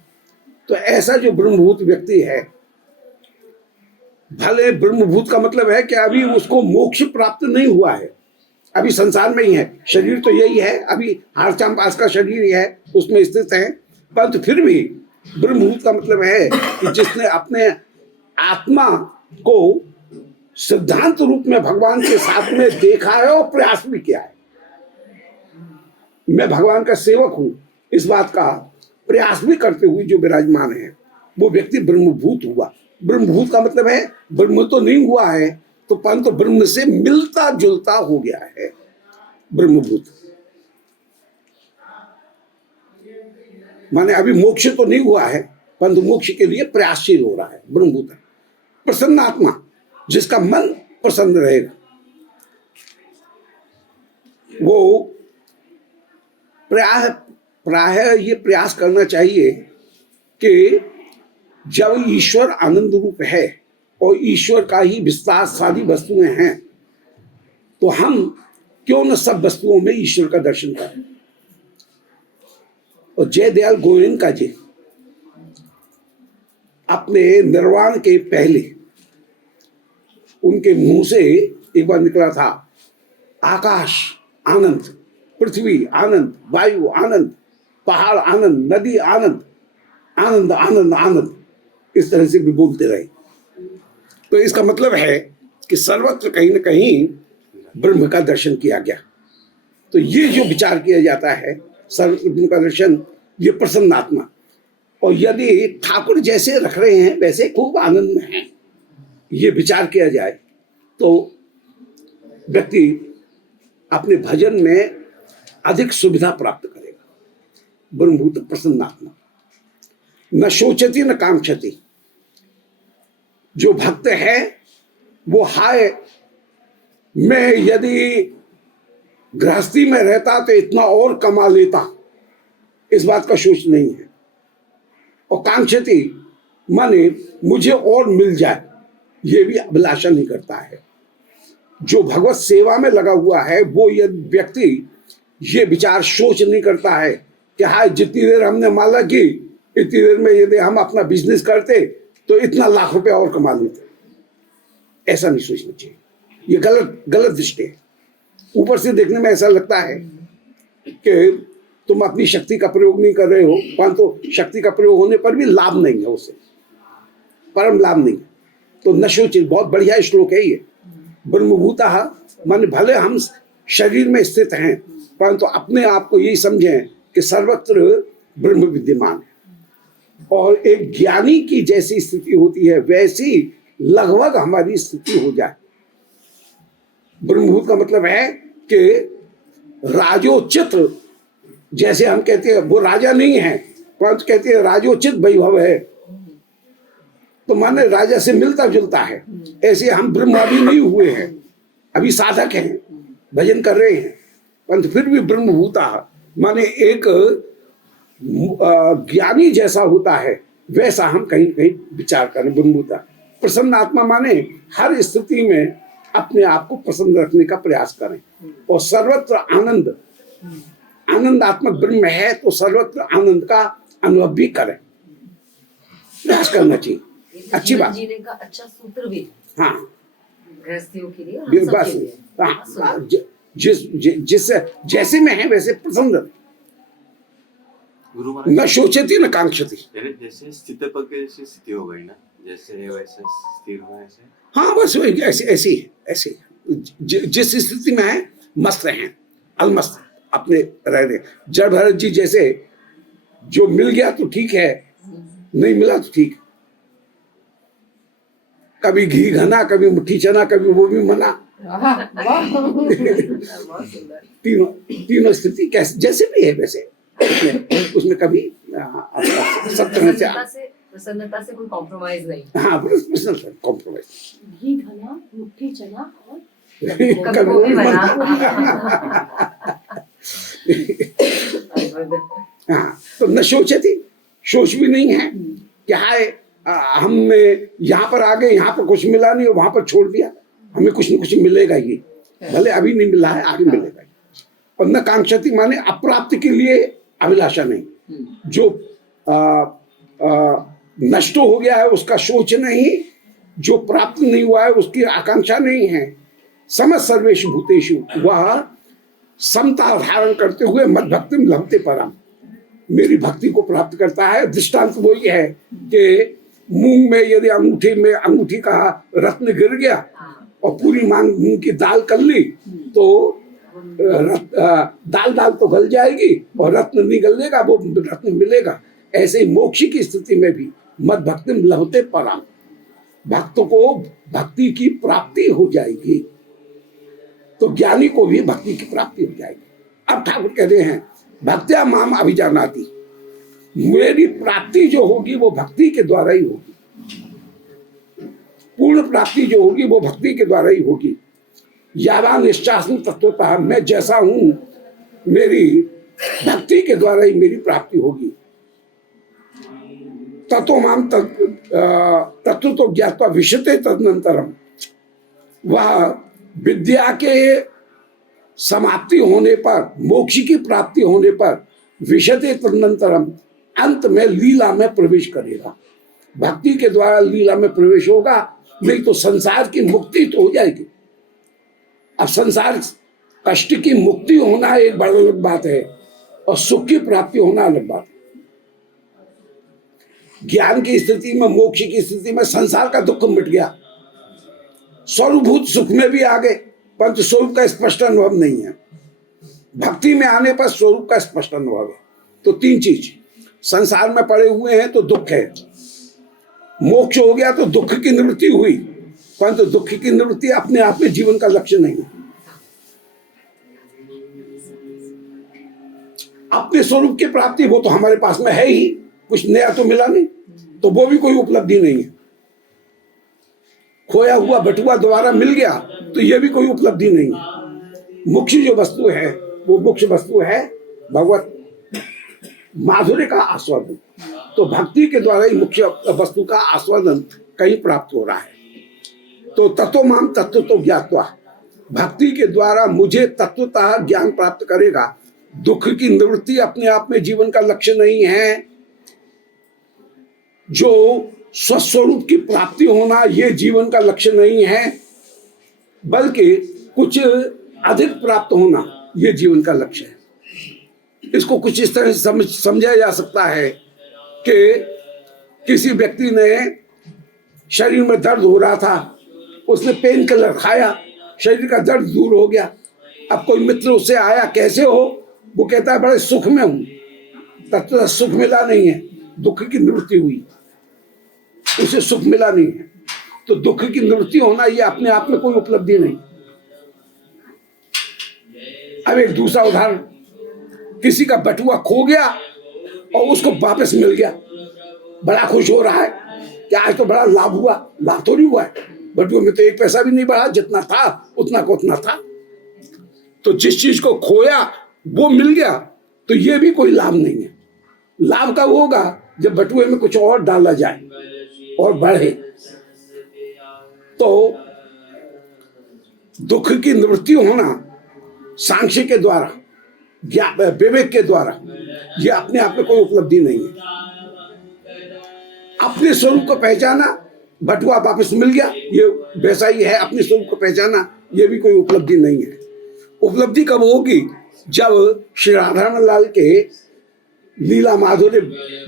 तो ऐसा जो ब्रह्मभूत व्यक्ति है, भले ब्रह्मभूत का मतलब है कि अभी उसको मोक्ष प्राप्त नहीं हुआ है, अभी संसार में ही है, शरीर तो यही है, अभी हारचाम पास का शरीर ही है, उसमें स्थित है, परंतु फिर भी ब्रह्मभूत का मतलब है कि जिसने अपने आत्मा को सिद्धांत रूप में भगवान के साथ में देखा है और प्रयास भी किया है। मैं भगवान का सेवक हूं, इस बात का प्रयास भी करते हुए जो विराजमान है वो व्यक्ति ब्रह्मभूत हुआ। ब्रह्मभूत का मतलब है ब्रह्म तो नहीं हुआ है, तो परंतु ब्रह्म से मिलता जुलता हो गया है ब्रह्मभूत। माने अभी मोक्ष तो नहीं हुआ है, परंतु मोक्ष के लिए प्रयासशील हो रहा है, ब्रह्मभूत। प्रसन्न आत्मा, जिसका मन प्रसन्न रहेगा, वो प्राय ये प्रयास करना चाहिए कि जब ईश्वर आनंद रूप है और ईश्वर का ही विस्तार सारी वस्तुएं हैं, तो हम क्यों न सब वस्तुओं में ईश्वर का दर्शन करें। और जयदयाल गोयनका जी अपने निर्वाण के पहले उनके मुंह से एक बार निकला था, आकाश आनंद, पृथ्वी आनंद, वायु आनंद, पहाड़ आनंद, नदी आनंद, आनंद आनंद आनंद, इस तरह से भी बोलते रहे। तो इसका मतलब है कि सर्वत्र कहीं न कहीं ब्रह्म का दर्शन किया गया। तो ये जो विचार किया जाता है सर्वत्र ब्रह्म का दर्शन, ये प्रसन्न आत्मा। और यदि ठाकुर जैसे रख रहे हैं वैसे खूब आनंद में है, ये विचार किया जाए, तो व्यक्ति अपने भजन में अधिक सुविधा प्राप्त करेगा। ब्रह्मभूत प्रसन्नात्मा न शोचती न कांक्षति। जो भक्त है वो हाय मैं यदि गृहस्थी में रहता तो इतना और कमा लेता, इस बात का सोच नहीं है। और कांक्षति माने मुझे और मिल जाए, ये भी अभिलाषा नहीं करता है। जो भगवत सेवा में लगा हुआ है वो ये व्यक्ति ये विचार सोच नहीं करता है कि हाँ जितनी देर हमने माला की, इतनी देर में यदि हम अपना बिजनेस करते तो इतना लाख रुपए और कमा लेते। ऐसा नहीं सोचना चाहिए, ये गलत दृष्टि है। ऊपर से देखने में ऐसा लगता है कि तुम अपनी शक्ति का प्रयोग नहीं कर रहे हो, परंतु शक्ति का प्रयोग होने पर भी लाभ नहीं है, उससे परम लाभ नहीं। तो नशोचित, बहुत बढ़िया श्लोक है ये। ब्रह्मभूतः माने भले हम शरीर में स्थित हैं, परंतु अपने आप को यही समझें कि सर्वत्र ब्रह्म विद्यमान है। और एक ज्ञानी की जैसी स्थिति होती है वैसी लगभग हमारी स्थिति हो जाए। ब्रह्मभूत का मतलब है कि राजोचित, जैसे हम कहते हैं वो राजा नहीं है परंतु कहते हैं राजोचित वैभव है, तो माने राजा से मिलता जुलता है। ऐसे हम ब्रह्म अभी नहीं हुए हैं, अभी साधक हैं, भजन कर रहे हैं, परंतु फिर भी ब्रह्मभूता माने एक ज्ञानी जैसा होता है वैसा हम कहीं कहीं विचार करें। ब्रह्मभूता प्रसन्न आत्मा माने हर स्थिति में अपने आप को प्रसन्न रखने का प्रयास करें। और सर्वत्र आनंद, आनंदात्मक ब्रह्म है तो सर्वत्र आनंद का अनुभव भी करें, प्रयास करना चाहिए। अच्छी बात, जीने का अच्छा सूत्र भी, हाँ गृहस्थियों के लिए, हम सब के लिए। हाँ, जिस जैसे में है वैसे प्रसन्न। गुरु महाराज न शोचती न कांक्षती। जैसे स्थित पद की जैसी स्थिति हो गई ना, जैसे वैसे स्थिर हुआ ऐसे। हाँ बस वही ऐसे ही ऐसे जिस स्थिति में है मस्त हैं, अलमस्त अपने रह रहे। जड़ भरत जी जैसे, जो मिल गया तो ठीक है, नहीं मिला तो ठीक। कभी घी घना, कभी मुट्ठी चना, कभी वो भी मना। बहुत सुंदर। तीनों स्थिति कैसे जैसे भी है वैसे उसमें कभी सब तरह से प्रसन्नता से कोई कॉम्प्रोमाइज नहीं। हाँ प्रसन्न कॉम्प्रोमाइज। घी घना, मुट्ठी चना और कभी वो भी मना। हाँ तो न सोचती, सोच भी नहीं है क्या है, हमने यहाँ पर आ गए, यहाँ पर कुछ मिला नहीं और वहां पर छोड़ दिया, हमें कुछ न कुछ मिलेगा ही, भले अभी नहीं मिला है आगे मिलेगा ही। और न कांक्षती माने अप्राप्त के लिए अभिलाषा नहीं, जो नष्ट हो गया है उसका सोच नहीं, जो प्राप्त नहीं हुआ है उसकी आकांक्षा नहीं है। समस्त सर्वेषु भूतेषु, वह समता धारण करते हुए मद भक्ति लभते परम, मेरी भक्ति को प्राप्त करता है। दृष्टांत वही है कि मूंग में यदि अंगूठी में अंगूठी का रत्न गिर गया और पूरी मूंग की दाल कर ली तो दाल तो गल जाएगी और रत्न नहीं गलेगा, वो रत्न मिलेगा। ऐसे ही मोक्ष की स्थिति में भी मद भक्ति लभते परम, भक्तों को भक्ति की प्राप्ति हो जाएगी, तो ज्ञानी को भी भक्ति की प्राप्ति हो जाएगी। अब ठाकुर कह रहे हैं भक्त्या माम अभिजानाति, मेरी प्राप्ति जो होगी वो भक्ति के द्वारा ही होगी, पूर्ण प्राप्ति जो होगी वो भक्ति के द्वारा ही होगी। यावा निश्चासन तत्वतः, मैं जैसा हूं मेरी भक्ति के द्वारा ही मेरी प्राप्ति होगी। तत्व माम तत्व तो ज्ञात्वा विशते तदनंतरम, वह विद्या के समाप्ति होने पर, मोक्ष की प्राप्ति होने पर विशते तदनंतरम अंत में लीला में प्रवेश करेगा। भक्ति के द्वारा लीला में प्रवेश होगा, नहीं तो संसार की मुक्ति तो हो जाएगी। अब संसार कष्ट की मुक्ति होना एक बड़ी अलग बात है और सुख की प्राप्ति होना अलग बात है। ज्ञान की स्थिति में, मोक्ष की स्थिति में संसार का दुख मिट गया, स्वरूभूत सुख में भी आ गए, परंतु स्वरूप का स्पष्ट अनुभव नहीं है। भक्ति में आने पर स्वरूप का स्पष्ट अनुभव है। तो तीन चीज, संसार में पड़े हुए हैं तो दुख है, मोक्ष हो गया तो दुख की निवृत्ति हुई, परंतु दुख की निवृत्ति अपने आप में जीवन का लक्ष्य नहीं है। अपने स्वरूप की प्राप्ति वो तो हमारे पास में है ही, कुछ नया तो मिला नहीं, तो वो भी कोई उपलब्धि नहीं है। खोया हुआ बटुआ दोबारा मिल गया तो ये भी कोई उपलब्धि नहीं है। मुख्य जो वस्तु है वो मुख्य वस्तु है भगवत माधुर्य का आस्वादन। तो भक्ति के द्वारा ही मुख्य वस्तु का आस्वादन कहीं प्राप्त हो रहा है। तो तत्व माम तत्व तो ज्ञात्वा, भक्ति के द्वारा मुझे तत्वतः ज्ञान प्राप्त करेगा। दुख की निवृत्ति अपने आप में जीवन का लक्ष्य नहीं है, जो स्वस्वरूप की प्राप्ति होना ये जीवन का लक्ष्य नहीं है, बल्कि कुछ अधिक प्राप्त होना ये जीवन का लक्ष्य है। इसको कुछ इस तरह से समझा जा सकता है कि किसी व्यक्ति ने शरीर में दर्द हो रहा था, उसने पेन किलर खाया, शरीर का दर्द दूर हो गया। अब कोई मित्र उससे आया, कैसे हो? वो कहता है बड़े सुख में हूं। तत्व सुख मिला नहीं है, दुख की निवृत्ति हुई, उसे सुख मिला नहीं है। तो दुख की निवृत्ति होना ये अपने आप में कोई उपलब्धि नहीं। अब एक दूसरा उदाहरण, किसी का बटुआ खो गया और उसको वापस मिल गया, बड़ा खुश हो रहा है कि आज तो बड़ा लाभ हुआ। लाभ तो नहीं हुआ है, बटुए में तो एक पैसा भी नहीं बढ़ा, जितना था उतना को उतना था। तो जिस चीज को खोया वो मिल गया, तो ये भी कोई लाभ नहीं है। लाभ कब होगा? जब बटुए में कुछ और डाला जाए और बढ़े। तो दुख की निवृत्ति होना सांख्य के द्वारा, विवेक के द्वारा, ये अपने आप में कोई उपलब्धि नहीं है। अपने स्वरूप को पहचाना, बटुआ वापस मिल गया, ये वैसा ही है। अपने स्वरूप को पहचाना, ये भी कोई उपलब्धि नहीं है। उपलब्धि कब होगी? जब श्री राधारमण लाल के लीला माधुर्य,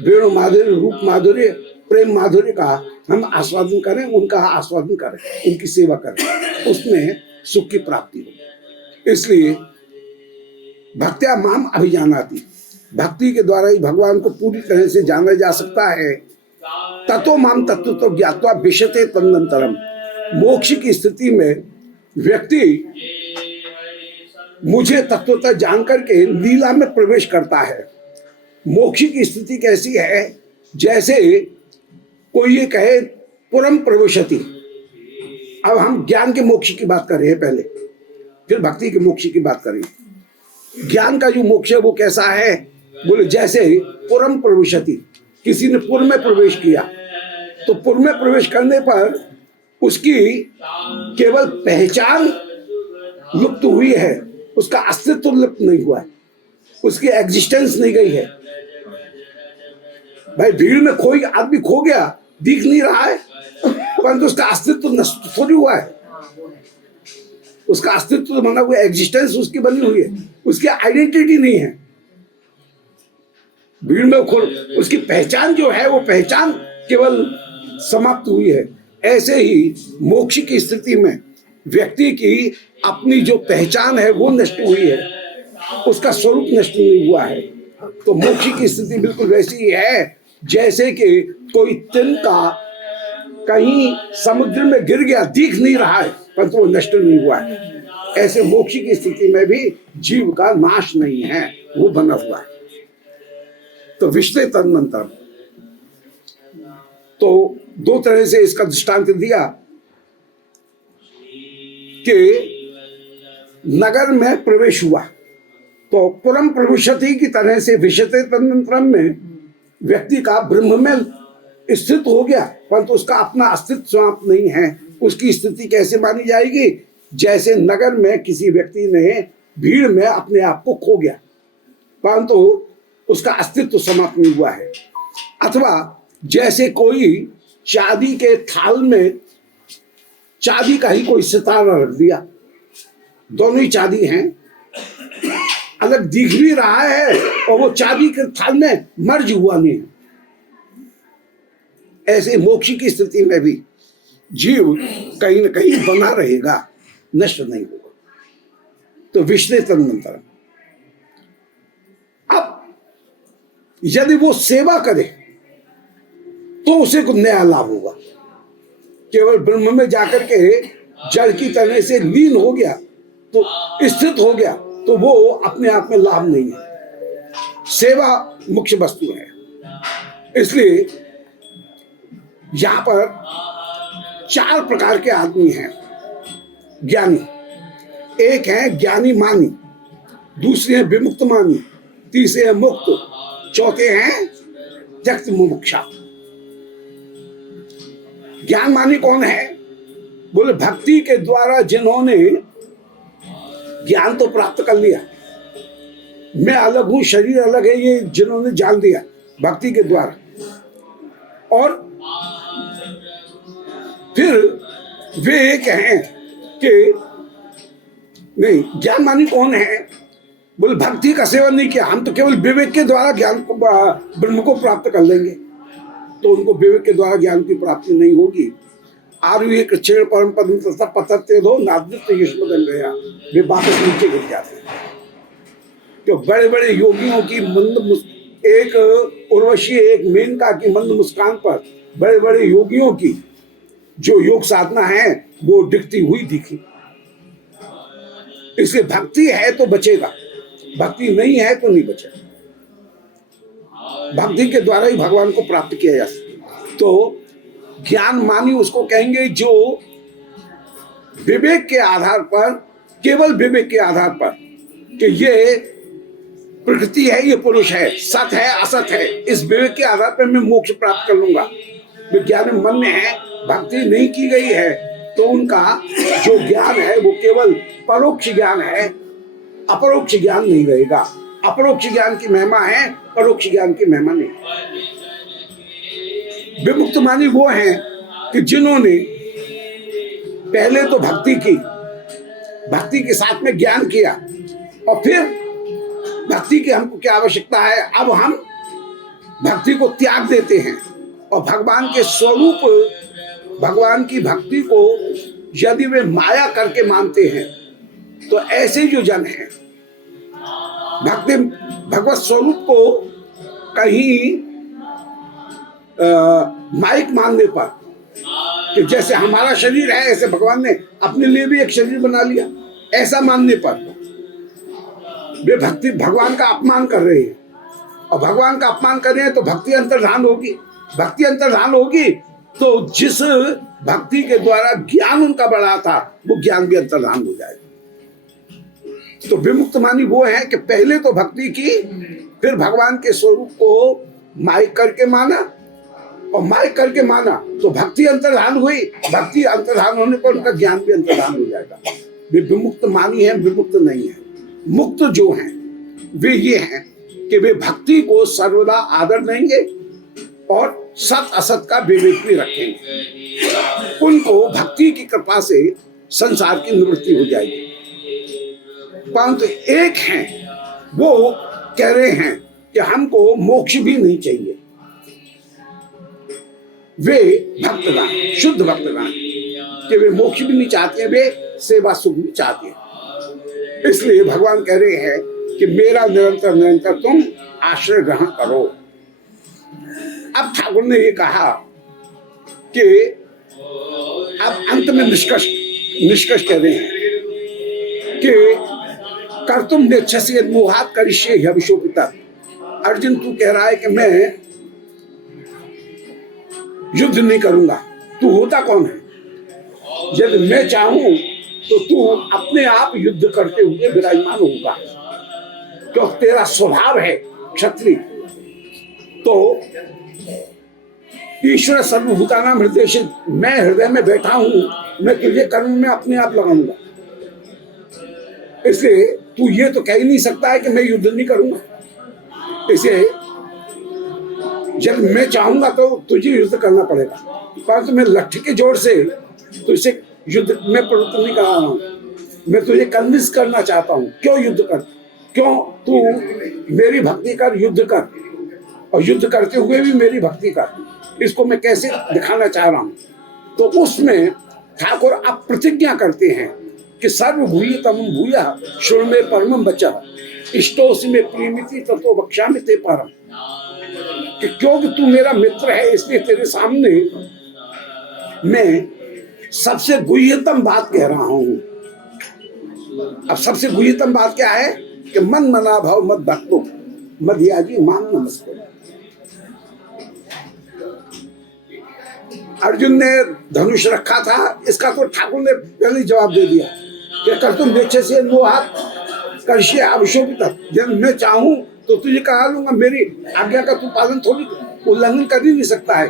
वेणु माधुर्य, रूप माधुर्य, प्रेम माधुर्य का हम आस्वादन करें, उनका आस्वादन करें, उनकी सेवा करें, उसमें सुख की प्राप्ति हो। इसलिए भक्त्या माम अभिजानाति, भक्ति के द्वारा ही भगवान को पूरी तरह से जाना जा सकता है। ततो माम तत्व तो ज्ञात्वा विशते तदनंतरम, मोक्ष की स्थिति में व्यक्ति मुझे तत्वतः जान करके लीला में प्रवेश करता है। मोक्ष की स्थिति कैसी है? जैसे कोई ये कहे पुरम प्रविशति। अब हम ज्ञान के मोक्ष की बात कर रहे हैं पहले, फिर भक्ति के मोक्ष की बात करें। ज्ञान का जो मोक्ष है वो कैसा है? बोले जैसे पुरम प्रविशति, किसी ने पुर में प्रवेश किया, तो पुर में प्रवेश करने पर उसकी केवल पहचान लुप्त हुई है, उसका अस्तित्व लुप्त नहीं हुआ है, उसकी एग्जिस्टेंस नहीं गई है। भाई भीड़ में कोई आदमी खो गया, दिख नहीं रहा है, परंतु उसका अस्तित्व नष्ट थोड़ी हुआ है। उसका अस्तित्व बना हुआ, एग्जिस्टेंस उसकी बनी हुई है, उसकी आइडेंटिटी नहीं है। भीड़ में उसकी पहचान जो है वो पहचान केवल समाप्त हुई है। ऐसे ही मोक्ष की स्थिति में व्यक्ति की अपनी जो पहचान है वो नष्ट हुई है, उसका स्वरूप नष्ट नहीं हुआ है। तो मोक्ष की स्थिति बिल्कुल वैसी ही है जैसे कि कोई तिनका कहीं समुद्र में गिर गया, दिख नहीं रहा है, परंतु वो नष्ट नहीं हुआ है। ऐसे मोक्ष की स्थिति में भी जीव का नाश नहीं है, वो बना हुआ है। तो विश्ले तदनंतर, तो दो तरह से इसका दृष्टांत दिया कि नगर में प्रवेश हुआ, तो पुरम प्रविशति की तरह से विशते तदनंतरम में व्यक्ति का ब्रह्म में स्थित हो गया, परंतु उसका अपना अस्तित्व समाप्त नहीं है। उसकी स्थिति कैसे मानी जाएगी? जैसे नगर में किसी व्यक्ति ने भीड़ में अपने आप को खो गया, परंतु उसका अस्तित्व समाप्त नहीं हुआ है। अथवा जैसे कोई चांदी के थाल में चांदी का ही कोई सितारा रख दिया, दोनों ही चांदी हैं, अलग दिख भी रहा है और वो चांदी के थाल में मर्ज हुआ नहीं है। ऐसे मोक्ष की स्थिति में भी जीव कहीं न कहीं बना रहेगा, नष्ट नहीं होगा। तो विश्ले तदनंतर, अब यदि वो सेवा करे तो उसे कुछ नया लाभ होगा। केवल ब्रह्म में जाकर के जड़ की तरह से लीन हो गया, तो स्थित हो गया, तो वो अपने आप में लाभ नहीं है। सेवा मुख्य वस्तु है। इसलिए यहां पर चार प्रकार के आदमी हैं ज्ञानी। एक है ज्ञानी मानी, दूसरे हैं विमुक्त मानी, तीसरे हैं मुक्त, चौथे हैं त्यक्त मुमुक्षा। ज्ञान मानी कौन है? बोले भक्ति के द्वारा जिन्होंने ज्ञान तो प्राप्त कर लिया, मैं अलग हूं, शरीर अलग है, ये जिन्होंने जान दिया भक्ति के द्वारा, और फिर वे एक हैं कि नहीं, ज्ञान मानी कौन है? बोले भक्ति का सेवन नहीं किया, हम तो केवल विवेक के द्वारा ज्ञान को, ब्रह्म को प्राप्त कर लेंगे, तो उनको विवेक के द्वारा ज्ञान की प्राप्ति नहीं होगी। आरुहे कृच्छेण परम पदम तथा पतते दो नाद्रित युष्मदन गया, वे वापस नीचे गिर जाते हैं। तो बड़े बड़े योगियों की एक उर्वशी, एक मेनका की मंद मुस्कान पर बड़े बड़े योगियों की जो योग साधना है वो डिगती हुई दिखी। इसलिए भक्ति है तो बचेगा, भक्ति नहीं है तो नहीं बचेगा। भक्ति के द्वारा ही भगवान को प्राप्त किया जा सकता। तो ज्ञान मानी उसको कहेंगे जो विवेक के आधार पर, केवल विवेक के आधार पर कि ये प्रकृति है, ये पुरुष है, सत है, असत है, इस विवेक के आधार पर मैं मोक्ष प्राप्त कर लूंगा। विज्ञान में मन है, भक्ति नहीं की गई है, तो उनका जो ज्ञान है वो केवल परोक्ष ज्ञान है, अपरोक्ष ज्ञान नहीं रहेगा। अपरोक्ष ज्ञान की महिमा है, परोक्ष ज्ञान की महिमा नहीं। विमुक्त मानी वो हैं कि जिन्होंने पहले तो भक्ति की, भक्ति के साथ में ज्ञान किया, और फिर भक्ति की हमको क्या आवश्यकता है, अब हम भक्ति को त्याग देते हैं और भगवान के स्वरूप, भगवान की भक्ति को यदि वे माया करके मानते हैं, तो ऐसे जो जन हैं भक्ति भगवत स्वरूप को कहीं माइक मानने पर, कि जैसे हमारा शरीर है ऐसे भगवान ने अपने लिए भी एक शरीर बना लिया, ऐसा मानने पर वे भक्ति भगवान का अपमान कर रहे हैं। और भगवान का अपमान कर रहे हैं तो भक्ति अंतर्धान होगी। भक्ति अंतर्धान होगी तो जिस भक्ति के द्वारा ज्ञान उनका बढ़ा था वो ज्ञान भी अंतर्धान हो जाएगा। तो विमुक्त मानी वो है कि पहले तो भक्ति की, फिर भगवान के स्वरूप को माइक करके माना, और माइक करके माना तो भक्ति अंतर्धान हुई। भक्ति अंतर्धान होने पर उनका ज्ञान भी अंतर्धान हो जाएगा। वे विमुक्त मानी है, विमुक्त नहीं है। मुक्त जो हैं वे ये हैं कि वे भक्ति को सर्वदा आदर देंगे और सत असत का विवेक भी रखेंगे। उनको भक्ति की कृपा से संसार की निवृत्ति हो जाएगी। परंतु एक हैं, वो कह रहे हैं कि हमको मोक्ष भी नहीं चाहिए। वे भक्तगण, शुद्ध भक्तगण, कि वे मोक्ष भी नहीं चाहते हैं, वे सेवा सुख भी चाहते हैं। इसलिए भगवान कह रहे हैं कि मेरा निरंतर निरंतर तुम आश्रय ग्रहण करो। अब ठाकुर ने ये कहा कि अब अंत में निष्कर्ष कह रहे हैं कि कर्तुम नेच्छसि मोहात् करिष्ये ह्यभिशोपिता। अर्जुन तू कह रहा है कि मैं युद्ध नहीं करूंगा। तू होता कौन है? यदि मैं चाहूं तो तू अपने आप युद्ध करते हुए विराजमान होगा, क्योंकि तेरा स्वभाव है क्षत्रिय। तो ईश्वर सर्वभूतानां हृदय, मैं हृदय में बैठा हूं, मैं तुझे कर्म में अपने आप लगाऊंगा। इसलिए तू ये तो कह ही नहीं सकता है कि मैं युद्ध नहीं करूंगा। इसे जब मैं चाहूंगा तो तुझे युद्ध करना पड़ेगा, परंतु मैं लठ के जोर से तो इसे युद्ध में प्रवृत्त नहीं कर रहा हूं। मैं तुझे कन्विंस करना चाहता हूं, क्यों युद्ध कर, क्यों तू मेरी भक्ति कर, युद्ध कर, और युद्ध करते हुए भी मेरी भक्ति कर। इसको मैं कैसे दिखाना चाह रहा हूं। तो उसमें ठाकुर अब प्रतिज्ञा करते हैं कि सर्वभूयितम भूयः शृणु मे परमं वचः इष्टोऽसि मे प्रियमिति ततो वक्ष्यामि ते परम्। कि क्योंकि तू मेरा मित्र है इसलिए तेरे सामने मैं सबसे गुह्यतम बात कह रहा हूं। अब सबसे गुह्यतम बात क्या है कि मन मना भाव मत भक्तो मध्याजी माम नमस्ते। अर्जुन ने धनुष रखा था, इसका तो ठाकुर ने पहले जवाब दे दिया कि कर्तुम नेच्छसि मोहात् करिष्ये अभिशोपितः। जब मैं चाहूं तो तुझे कहा लूंगा, मेरी आज्ञा का तू पालन थोड़ी उल्लंघन कर ही नहीं सकता है।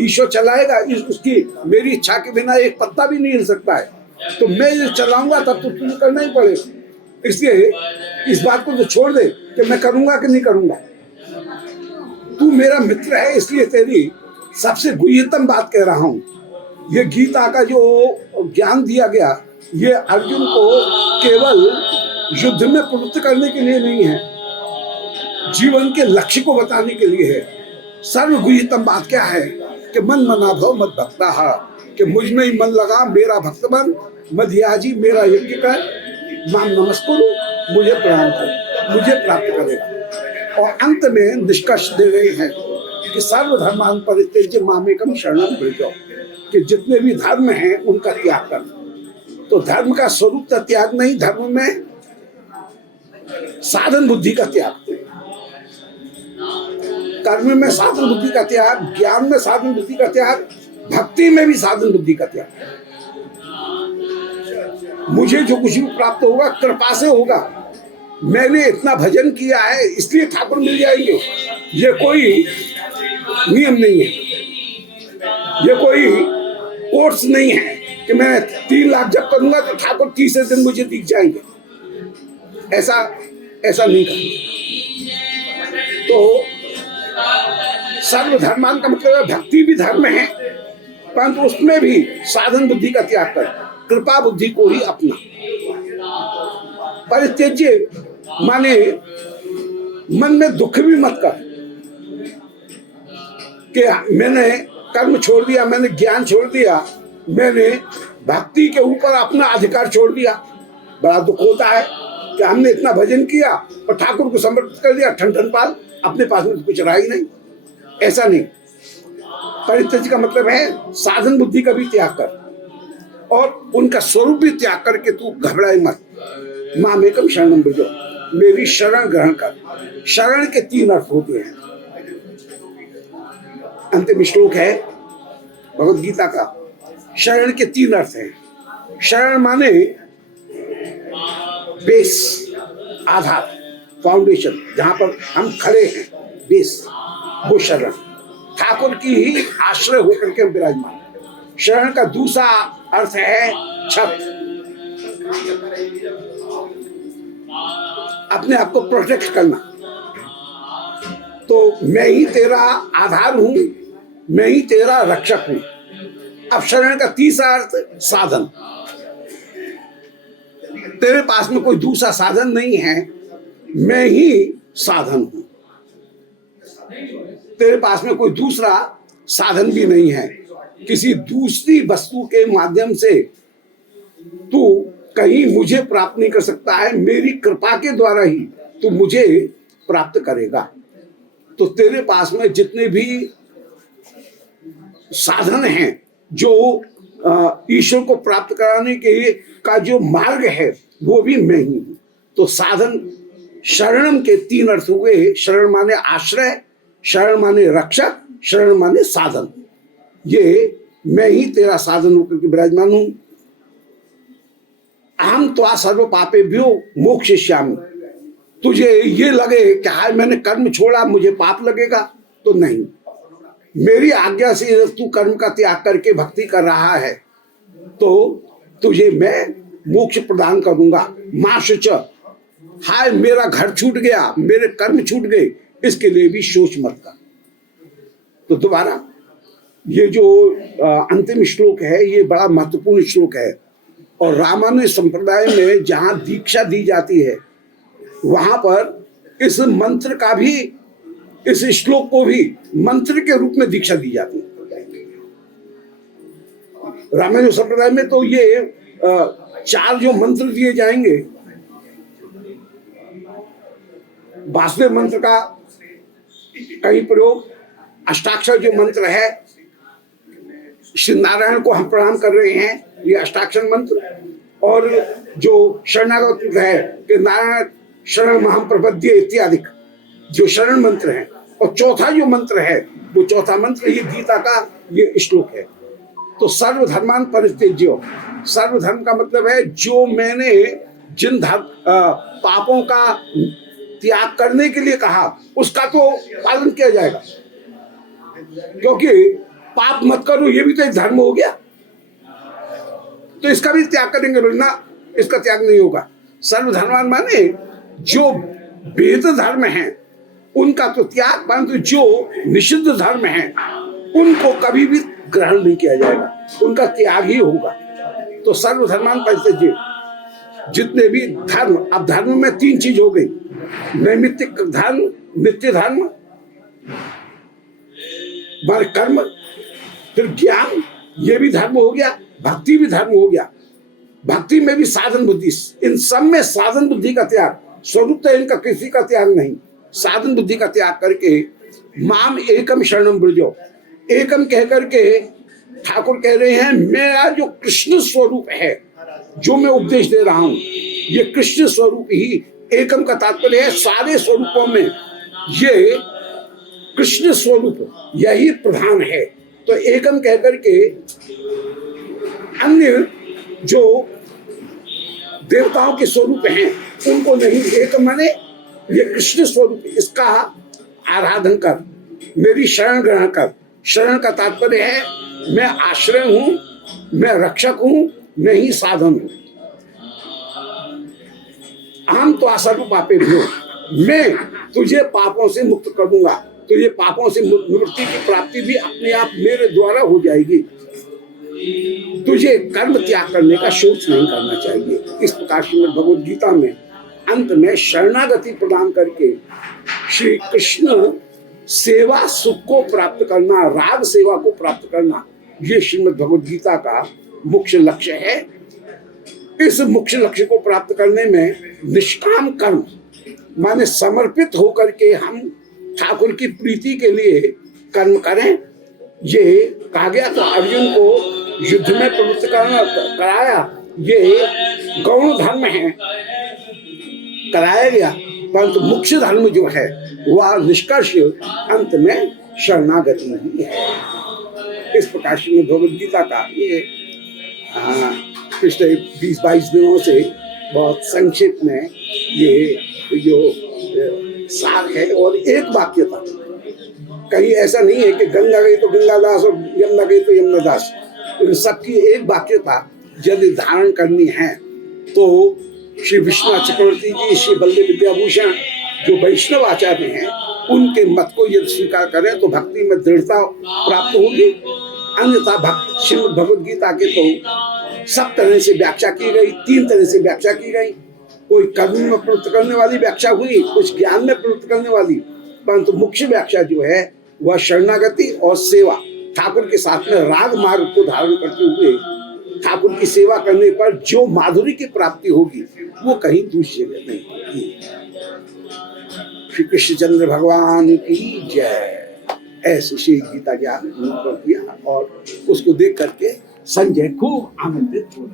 ईश्वर चलाएगा, उसकी मेरी इच्छा के बिना एक पत्ता भी नहीं हिल सकता है। तो मैं चलाऊंगा तब तो तुझे करना ही पड़ेगा। इसलिए इस बात को तो छोड़ दे कि मैं करूंगा कि नहीं करूंगा। तू मेरा मित्र है इसलिए तेरी सबसे गुह्यतम बात कह रहा हूं। ये गीता का जो ज्ञान दिया गया ये अर्जुन को केवल युद्ध में प्रवृत्त करने के लिए नहीं है, जीवन के लक्ष्य को बताने के लिए है। सर्वगुह्यतम बात क्या है कि मन मना भव मत भक्ता, कि मुझ में ही मन लगा, मेरा भक्त बन, मध्याजी मेरा यज्ञ कर, माम नमस्कुरु, मुझे प्रणाम कर, मुझे प्राप्त करेगा। और अंत में निष्कर्ष दे रहे हैं कि सर्वधर्मान् परित्यज्य मामेकं शरणं व्रज, कि जितने भी धर्म हैं उनका त्याग कर। तो धर्म का स्वरूप का त्याग नहीं, धर्म में साधन बुद्धि का त्याग, कर्म में साधन बुद्धि का त्याग, ज्ञान में साधन बुद्धि का त्याग, भक्ति में भी साधन बुद्धि का त्याग। मुझे जो कुछ भी प्राप्त होगा कृपा से होगा। मैंने इतना भजन किया है इसलिए ठाकुर मिल जाएंगे, ये कोई नियम नहीं है, ये कोई कोर्स नहीं है कि मैं 3 लाख जब करूंगा तो ठाकुर 30 दिन मुझे दिख जाएंगे। ऐसा नहीं करना। तो सर्वधर्मान का मतलब है भक्ति भी धर्म है, परंतु उसमें भी साधन बुद्धि का त्याग कर, कृपा बुद्धि को ही अपना। परित्यज्य माने मन में दुख भी मत कर, कि मैंने कर्म छोड़ दिया, मैंने ज्ञान छोड़ दिया, मैंने भक्ति के ऊपर अपना अधिकार छोड़ दिया। बड़ा दुख होता है कि हमने इतना भजन किया और ठाकुर को समर्पित कर दिया, ठन ठन पाल, अपने पास में तो कुछ रहा ही नहीं। ऐसा नहीं। परित्यज का मतलब है साधन बुद्धि का भी त्याग कर और उनका स्वरूप भी त्याग करके तू घबराए मत। मामेकम शरणम ब्रजो, मेरी शरण ग्रहण कर। शरण के 3 अर्थ होते हैं। अंतिम श्लोक है भगवद गीता का। शरण के 3 अर्थ हैं। शरण माने बेस, आधार, फाउंडेशन, जहां पर हम खड़े हैं, बेस, वो शरण। ठाकुर की ही आश्रय होकर के हम विराजमान। शरण का दूसरा अर्थ है छत, अपने आप को प्रोटेक्ट करना। तो मैं ही तेरा आधार हूं, मैं ही तेरा रक्षक हूं। अब शरण का तीसरा अर्थ साधन। तेरे पास में कोई दूसरा साधन नहीं है, मैं ही साधन हूं। तेरे पास में कोई दूसरा साधन भी नहीं है। किसी दूसरी वस्तु के माध्यम से तू कहीं मुझे प्राप्त नहीं कर सकता है। मेरी कृपा के द्वारा ही तू मुझे प्राप्त करेगा। तो तेरे पास में जितने भी साधन हैं, जो ईश्वर को प्राप्त कराने के का जो मार्ग है, वो भी मैं ही हूं। तो साधन, शरणम के 3 अर्थ हुए। शरण माने आश्रय, शरण माने रक्षक, शरण माने साधन। ये मैं ही तेरा साधन होकर के विराजमान हूं। अहम त्वा सर्व पापेभ्यो मोक्षयिष्यामि। तुझे ये लगे कि हाय मैंने कर्म छोड़ा, मुझे पाप लगेगा, तो नहीं। मेरी आज्ञा से तू कर्म का त्याग करके भक्ति कर रहा है तो तुझे मैं मोक्ष प्रदान करूंगा। मां शुच, हाय मेरा घर छूट गया, मेरे कर्म छूट गए, इसके लिए भी सोच मत कर। तो दोबारा ये जो अंतिम श्लोक है, ये बड़ा महत्वपूर्ण श्लोक है। और रामानुज संप्रदाय में जहां दीक्षा दी जाती है, वहां पर इस मंत्र का भी, इस श्लोक को भी मंत्र के रूप में दीक्षा दी जाती है। रामानुज संप्रदाय में तो ये 4 जो मंत्र दिए जाएंगे, वासुदेव मंत्र का कहीं प्रयोग, अष्टाक्षर जो मंत्र है, श्री नारायण को हम प्रणाम कर रहे हैं, ये अष्टाक्षर मंत्र। और जो शरणागत है कि नारायण शरण महम प्रपद्ये इत्यादि, जो शरण मंत्र है। और चौथा जो मंत्र है, वो चौथा मंत्र ये गीता का ये श्लोक है। तो सर्वधर्मान परित्यज्य, सर्वधर्म का मतलब है जो मैंने जिन पापों का त्याग करने के लिए कहा, उसका तो पालन किया जाएगा। क्योंकि पाप मत करो, ये भी तो एक धर्म हो गया, तो इसका भी त्याग करेंगे ना, इसका त्याग नहीं होगा। सर्वधर्मान माने जो वेद धर्म है उनका तो त्याग, परंतु जो निषिद्ध धर्म है उनको कभी भी ग्रहण नहीं किया जाएगा, उनका त्याग ही होगा। तो सर्वधर्मान परित्यज्य, जितने भी धर्म, अब धर्म में 3 चीज हो गई, नैमित्तिक धर्म, नित्य धर्म, माने कर्म, फिर ज्ञान, ये भी धर्म हो गया, भक्ति भी धर्म हो गया। भक्ति में भी साधन बुद्धि, इन सब में साधन बुद्धि का त्याग, स्वरूप तो इनका किसी का त्याग नहीं। साधन बुद्धि का त्याग करके माम एकम शरणम ब्रजो, एकम कह करके ठाकुर कह रहे हैं मेरा जो कृष्ण स्वरूप है, जो मैं उपदेश दे रहा हूं, ये कृष्ण स्वरूप ही। एकम का तात्पर्य है सारे स्वरूपों में ये कृष्ण स्वरूप यही प्रधान है। तो एकम कह करके अन्य जो देवताओं के स्वरूप हैं उनको नहीं, एक माने ये कृष्ण स्वरूप, इसका आराधन कर, मेरी शरण ग्रहण कर। शरण का तात्पर्य है मैं आश्रय हूं, मैं रक्षक हूं, मैं ही साधन हूं। हम तो असर्व पापे भी हो, मैं तुझे पापों से मुक्त कर दूंगा। तो ये पापों से निवृत्ति की प्राप्ति भी अपने आप मेरे द्वारा हो जाएगी। तुझे कर्म त्याग करने का सोच नहीं करना चाहिए। इस प्रकार से भगवद गीता में अंत में शरणागति प्रदान करके श्री कृष्ण सेवा सुख को प्राप्त करना, राग सेवा को प्राप्त करना, ये श्रीमद् भगवद गीता का मुख्य लक्ष्य है। इस मुख्य लक्ष्य को प्राप्त करने में निष्काम कर्म माने समर्पित होकर के हम ठाकुर की प्रीति के लिए कर्म करें। ये कहा गया तो अर्जुन को युद्ध में प्रवृत्त कराया, ये गौण धर्म है, कराया गया, परंतु मुख्य धर्म जो है वह निष्कर्ष अंत में शरणागति ही है। इस प्रकार से भगवद गीता का ये पिछले 20-22 दिनों से बहुत संक्षिप्त में ये जो सार है, और एक वाक्य था, कहीं ऐसा नहीं है कि गंगा गई तो गंगादास और यमुना गई तो यमुनादास, इन सबकी एक वाक्यता यदि धारण करनी है तो श्री विश्वनाथ चक्रवर्ती जी, श्री बलदेव विद्याभूषण जो वैष्णव आचार्य हैं, उनके मत को यदि स्वीकार करें तो भक्ति में दृढ़ता प्राप्त होगी। अन्यथा भक्त श्रीमद् भगवद गीता के तो सब तरह से व्याख्या की गई, 3 तरह से व्याख्या की गई। कोई कर्म में प्रवृत्त करने वाली व्याख्या हुई, कुछ ज्ञान में प्रवृत्त करने वाली, परंतु मुख्य व्याख्या जो है वह शरणागति और सेवा, ठाकुर के साथ में राग मार्ग को धारण करते हुए ठाकुर की सेवा करने पर जो माधुरी की प्राप्ति होगी वो कहीं दूसरी जगह नहीं होगी। श्री कृष्णचंद्र भगवान की जय। ऐसे श्री गीता ज्ञान किया और उसको देख करके संजय खूब आनंदित हो।